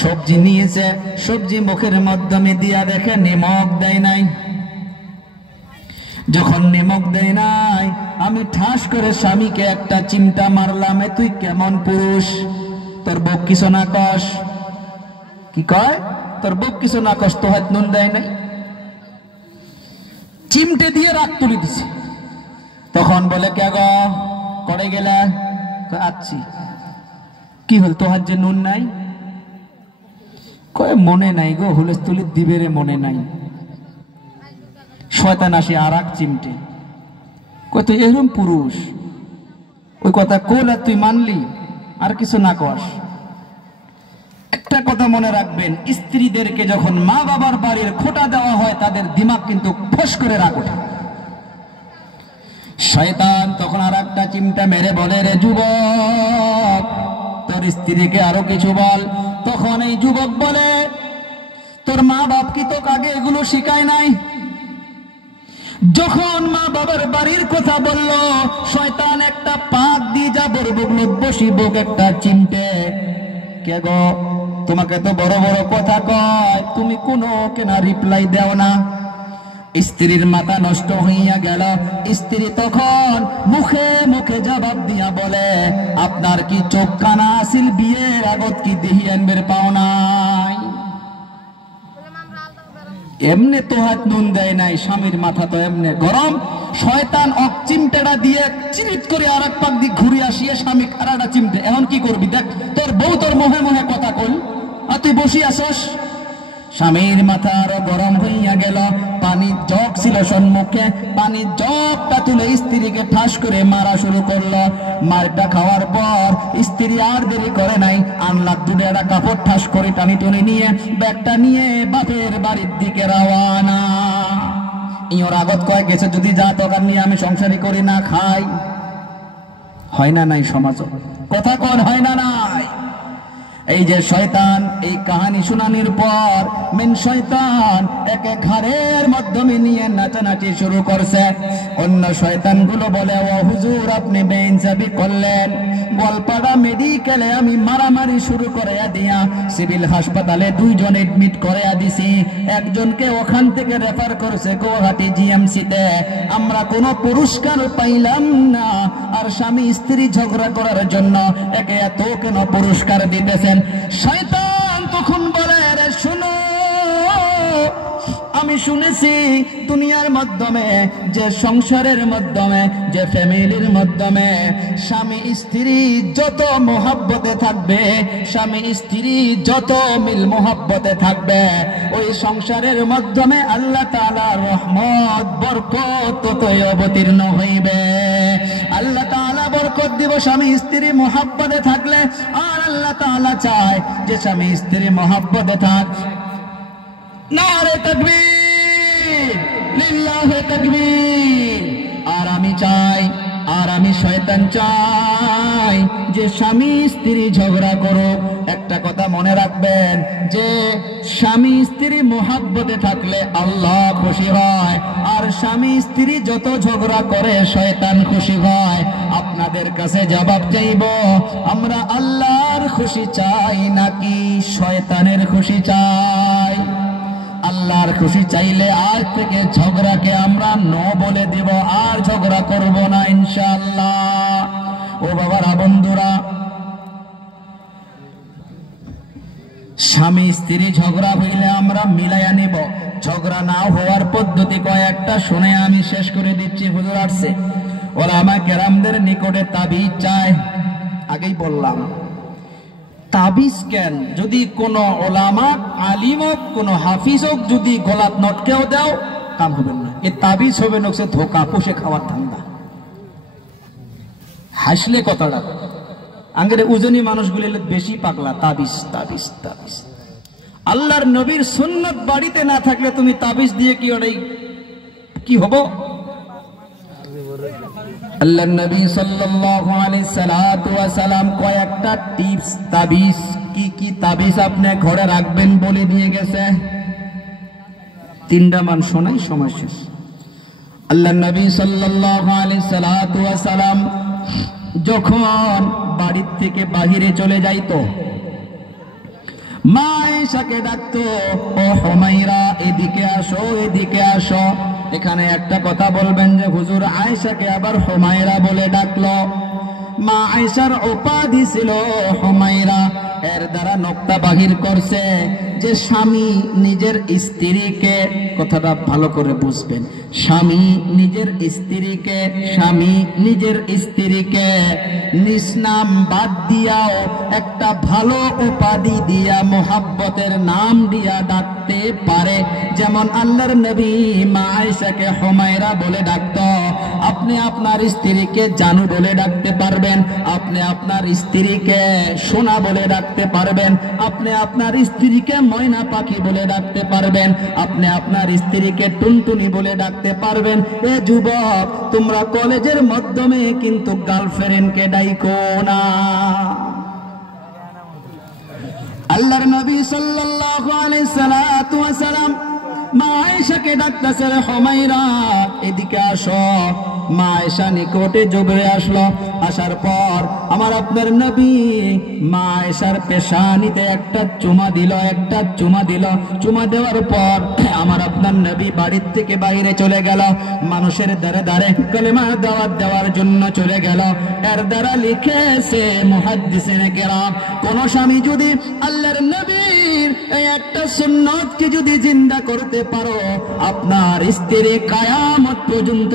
সবজি নিয়েছে, সবজি মুখের মাধ্যমে দিয়া দেখে নিমক দেয় নাই। যখন নিমক দেয় নাই, আমি ঠাস করে স্বামীকে একটা চিমটা মারলাম, তুই কেমন পুরুষ, তোর বউ কিছু না কস। কি কয়? তোর বউ কিছু না কস, তো হাত নুন দেয় নাই, চিমটে দিয়ে রাগ তুলে দিছে। তখন বলে কে গো, করে গেলা? আচ্ছি। কি হল, তো হাত যে নুন নাই? কয় মনে নাই গো, হুলেস তুলি দিবে রে, মনে নাই। শয়তান আসি আর এক চিমটে, কয় তুই এরকম পুরুষ, ওই কথা কোল আর তুই মানলি, আর কিছু না কস। একটা কথা মনে রাখবেন, স্ত্রীদেরকে যখন মা বাবার বাড়ির খোঁটা দেওয়া হয়, তাদের দিমাগ কিন্তু ফস করে রাগ ওঠে। শয়তান তখন আর একটা চিমটা মেরে বলে, রে যুবক, তোর স্ত্রীকে আরো কিছু বল। তখন এই যুবক বলে, তোর মা বাপ কি তোকে আগে এগুলো শিখায় নাই? যখন মা বাবার বাড়ির কথা বলল, শয়তান একটা পাক দিয়ে যাবর বুকলত বসিব একটা চিমটে। কে গো, তোমাকে তো বড় বড় কথা কয়, তুমি কোনো কেনা রিপ্লাই দেও না। স্ত্রীর মাথা নষ্ট হইয়া গেল। স্ত্রী তখন মুখে মুখে জবাব দিয়া বলে, আপনার কি চোখ কানা আসিল, বিয়ের আগত কি দেহি আনবের পাও নাই? এমনে তো হাত নুন দেয় নাই, স্বামীর মাথা তো এমনে গরম। শয়তান অক চিমটেটা দিয়ে চিরিত করে আর এক পাক দিয়ে ঘুরে আসিয়ে স্বামী আরেকটা চিমটে। এখন কি করবি দেখ, তোর বউ তোর মোহে মোহে কথা কল, আর তুই বসি আসস। স্বামীর মাথা আরো গরম হইয়া গেল। পানির জগ ছিল সম্মুখে, পানির জগটা তুলে স্ত্রীকে ঠাস করে মারা শুরু করলো। মারটা খাওয়ার পর স্ত্রী আর দেরি করে নাই, আনলা দুধে একটা কাপড় ঠাস করে টানি টনি নিয়ে ব্যাগটা নিয়ে বাপের বাড়ির দিকে রওয়ানা। ইওর আগত কয় গেছে, যদি যা তখন নিয়ে আমি সংসারই করি না খাই। হয় না নাই সমাজ, কথা কন হয় না নাই? এই যে শয়তান, এই কাহিনী শুনানির পর মেন শয়তান একে ঘরের মাধ্যমে নিয়ে নাচানাচি শুরু করছে। অন্য শয়তানগুলো বলে, ও হুজুর আপনি বেইনসাফি করলেন, গোয়ালপাড়া মেডিকেলে আমি মারামারি শুরু করে দিয়া সিভিল হাসপাতালে 2 জন এডমিট করে দিছি, একজনকে ওখান থেকে রেফার করছে গুয়াহাটি জিএমসিতে। আমরা কোনো পুরস্কার পাইলাম না, আর স্বামী স্ত্রী ঝগড়া করার জন্য একে এত কেন পুরস্কার দিতেছেন? শয়তান তখন বলে, রে শুনো, আমি শুনেছি দুনিয়ার মাধ্যমে, যে সংসারের মাধ্যমে, যে ফ্যামিলির মাধ্যমে স্বামী স্ত্রী যত মোহাব্বতে থাকবে, স্বামী স্ত্রী যত মিল মোহাব্বতে থাকবে, ওই সংসারের মাধ্যমে আল্লাহ তাআলার রহমত বরকত ততই অবতীর্ণ হইবে। আল্লাহ তাআলা বরকত দিব স্বামী স্ত্রী মোহাব্বতে থাকলে। আর আল্লাহ তাআলা চায় যে স্বামী স্ত্রী মোহাব্বতে থাক। নারে তাকবীর, লিল্লাহে তাকবীর। আর আমি চাই আর আমি শয়তান চাই যে স্বামী স্ত্রী ঝগড়া করুক। একটা কথা মনে রাখবেন যে স্বামী স্ত্রী মোহাব্বতে থাকলে আল্লাহ খুশি হয়, আর স্বামী স্ত্রী যত ঝগড়া করে শয়তান খুশি হয়। আপনাদের কাছে জবাব চাইব, আমরা আল্লাহর খুশি চাই নাকি শয়তানের খুশি চাই? আল্লাহর খুশি চাইলে আজ থেকে ঝগড়াকে আমরা নো বলে দেব, আর ঝগড়া করব না ইনশাআল্লাহ। ও বাবারা, বন্ধুরা, স্বামী স্ত্রী ঝগড়া হইলে আমরা মিলাইয়া নিব। ঝগড়া না হওয়ার পদ্ধতি কয়েকটা শুনে আমি শেষ করে দিচ্ছি। হুজুর আসছে, ওলামা কেরামদের নিকটে তাবিজ চায়। আগেই বললাম তাবিজ কেন? যদি কোন ওলামা আলিম হোক, কোন হাফিজ হোক, যদি গলাত নটকেও দাও কাম হবে না। এই তাবিজ হবে নকশে ধোকা, পুষে খাওয়ার ধান্দা। হাসলে কথাটা আঙ্গেরে উজনি মানুষগুলি বেশি পাগলা। তাবিজ তাবিজ তাবিজ। আল্লাহর নবীর সুন্নত বাড়িতে না থাকলে তুমি তাবিজ দিয়ে কি ওটাই কি হবো? আল্লাহর নবী সাল্লাল্লাহু আলাইহি সাল্লাতু ওয়া সাল্লাম কয়েকটা টিপস তাবিজ, কি কি তাবিজ আপনি ঘরে রাখবেন বলে দিয়ে গেছে। তিনটা মান শোনাই, সময় শেষ। আল্লাহর নবী সাল্লাল্লাহু আলাইহি সাল্লাতু ওয়া সাল্লাম যখন বাড়ির থেকে বাহিরে চলে যাইতো, মা আয়েশাকে ডাকতো, ও হুমায়রা এদিকে আসো, এদিকে আসো। এখানে একটা কথা বলবেন যে হুজুর আয়েশাকে আবার হুমায়রা বলে ডাকলো। মা আয়েশার উপাধি ছিল হুমায়রা। এর দ্বারা নকতা বাহির করছে যে স্বামী নিজের স্ত্রীকে, কথাটা ভালো করে বুঝবেন, স্বামী নিজের স্ত্রীকে নিজ নাম বাদ দিয়াও একটা ভালো উপাধি দিয়া মোহাব্বতের নাম দিয়া ডাকতে পারে। যেমন আল্লাহর নবী মা আয়েশাকে হুমায়রা বলে ডাকতো। আপনি আপনার স্ত্রীকে জানু বলে ডাকতে পারবেন, আপনি আপনার স্ত্রীকে সোনা বলে ডাকতে পারবেন, আপনি আপনার স্ত্রীকে ময়না পাখি বলে ডাকতে পারবেন, আপনি আপনার স্ত্রীকে টুনটুনি বলে ডাকতে পারবেন। এ যুবক, তোমরা কলেজের মাধ্যমে কিন্তু গার্লফ্রেন্ডকে ডাইকো না। আল্লাহর নবী সাল্লাল্লাহু আলাইহি সাল্লাতু ওয়া সাল্লাম মা আয়েশাকে ডাকতেছে, হুমায়রা এদিকে আসো। মা আয়েশা নিকটে জোরে আসলো। আসার পর আমার আপনার নবী মা আয়েশার পেশানিতে একটা চুমা দিল। চুমা দেওয়ার পর আমার আপনার নবী বাড়ির থেকে বাইরে চলে গেল। মানুষের দ্বারে দ্বারে কালেমার দাওয়াত দেওয়ার জন্য চলে গেল। এর দ্বারা লিখেছে মুহাদ্দিসিনে কেরাম, কোন স্বামী যদি আল্লাহর নবীর এই একটা সুন্নতকে যদি জিন্দা করতে পারো, আপনার স্ত্রী কিয়ামত পর্যন্ত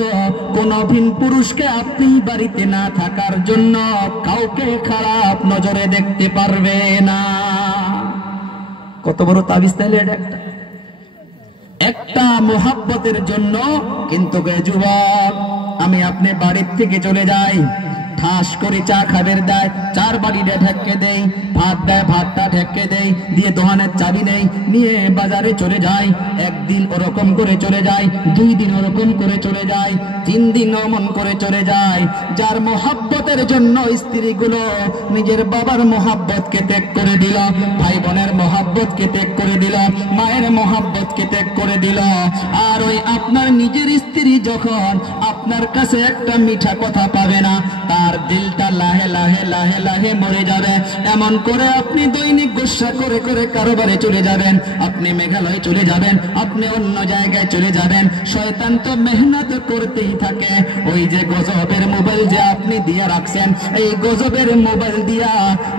কোন ভিন পুরুষকে আপনি বাড়িতে না থাকার জন্য কাউকে খারাপ নজরে দেখতে পারবে না। কত বড় তাবিজ তাইলে এটা একটা মোহাব্বতের জন্য। কিন্তু যুবক, আমি আপনি বাড়ির থেকে চলে যাই, ঠাস করে চা খাবের দেয়, চার বাড়িটা ঢেকে দেই, ভাত দেয়, ভাতটা ঢেকে দেই, দিয়ে দোকানের চাবি নেই, নিয়ে বাজারে চলে যাই। একদিন ওরকম করে চলে যায়, 2 দিন ওরকম করে চলে যায়, 3 দিন অমন করে চলে যায়। যার মোহাব্বতের জন্য স্ত্রীগুলো নিজের বাবার মোহাব্বতকে ত্যাগ করে দিল, ভাই বোনের মোহাব্বতকে ত্যাগ করে দিল, মায়ের মোহাব্বতকে ত্যাগ করে দিল। আর ওই আপনার নিজের স্ত্রী যখন আপনার কাছে একটা মিঠা কথা পাবে না, তার দিলটা লাহে লাহে লাহে লাহে মরে যাবে। এমন করে আপনি দৈনিক গুসা করে করে কারোবারে চলে যাবেন, আপনি মেঘালয় চলে যাবেন, আপনি অন্য জায়গায় চলে যাবেন। শয়তান তো মেহনত করতেই থাকে। ওই যে গজবের মোবাইল যে আপনি দিয়ে রাখছেন, এই গজবের মোবাইল দিয়া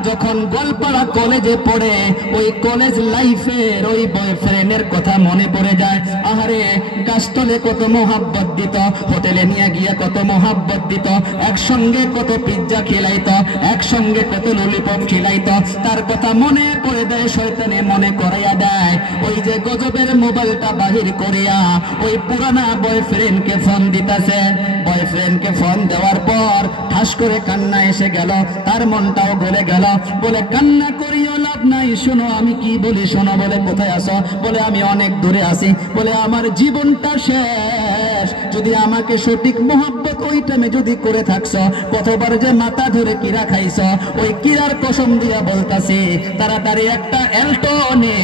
যখন গোলপাড়া কলেজে পড়ে, ওই কলেজ লাইফের ওই বয়ফ্রেন্ডের কথা মনে পড়ে যায়। আহারে, গাছতলে কত মোহাব্বত দিত, হোটেলে নিয়ে গিয়ে কত মোহাব্বত দিত, একসঙ্গে কত পিজ্জা খিলাইতো, একসঙ্গে কত ললিপপ খিলাইতো, তার কথা মনে পড়ে দেয়। শয়তানে মনে করাইয়া দেয়। ওই যে গজবের মোবাইলটা বাহির করিয়া ওই পুরানা বয়ফ্রেন্ডকে ফোন দিতেছে। বয়ফ্রেন্ডকে ফোন দেওয়ার পর ঠাস করে কান্না এসে গেল, তার মনটাও গলে গেল। বলে, কান্না করিও লাভ লাভ নাই, শোনো আমি কি বলি শোনো। বলে কোথায় আসো? বলে আমি অনেক দূরে আছি। বলে আমার জীবনটা শেষ, যদি আমাকে সঠিক মোহাব্বত ওই টাইমে যদি করে থাকছো, কতবার যে মাথা ধরে কিরা খাইছো, ওই কিরার কসম দিয়া বলতাছি তাড়াতাড়ি একটা অ্যাল্টো নে,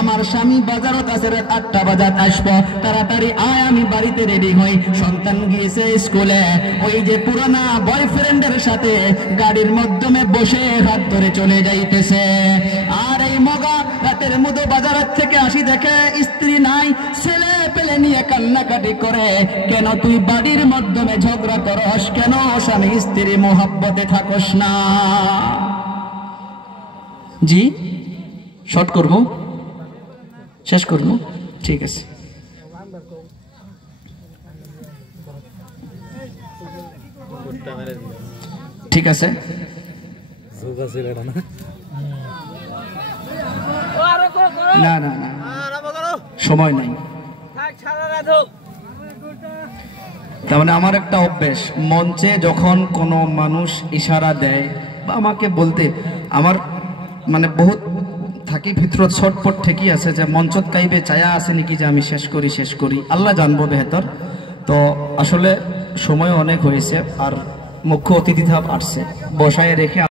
আমার স্বামী বাজারত আছে, 8টা বাজার আসবো, তাড়াতাড়ি আয়, আমি বাড়িতে রেডি হই। সন্তান গিয়েছে স্কুলে, ওই যে পুরানা বয়ফ্রেন্ডের সাথে গাড়ির মাধ্যমে বসে হাত ধরে চলে যাইতেছে। আর এই মগা রাতের মধ্যে বাজারের থেকে আসি, দেখে স্ত্রী নাই, ছেলে পেলে নিয়ে কান্নাকাটি করে। কেন তুই বাড়ির মাধ্যমে ঝগড়া করস? কেন স্বামী স্ত্রী মোহাব্বতে থাকস না? জি শর্ট করবো, শেষ করবো, ঠিক আছে। ঠিক আছে, না না না সময় নাই। তার মানে আমার একটা অভ্যেস, মঞ্চে যখন কোনো মানুষ ইশারা দেয় বা আমাকে বলতে, আমার মানে বহুত থাকি ভিতরত ছটপট ঠেকি আছে যে মঞ্চত কাইবে চায়া আছে নাকি যে আমি শেষ করি, আল্লাহ জানবো বেহতর। তো আসলে সময় অনেক হয়েছে, আর মুখ্য অতিথি আসছে, বসায় রেখে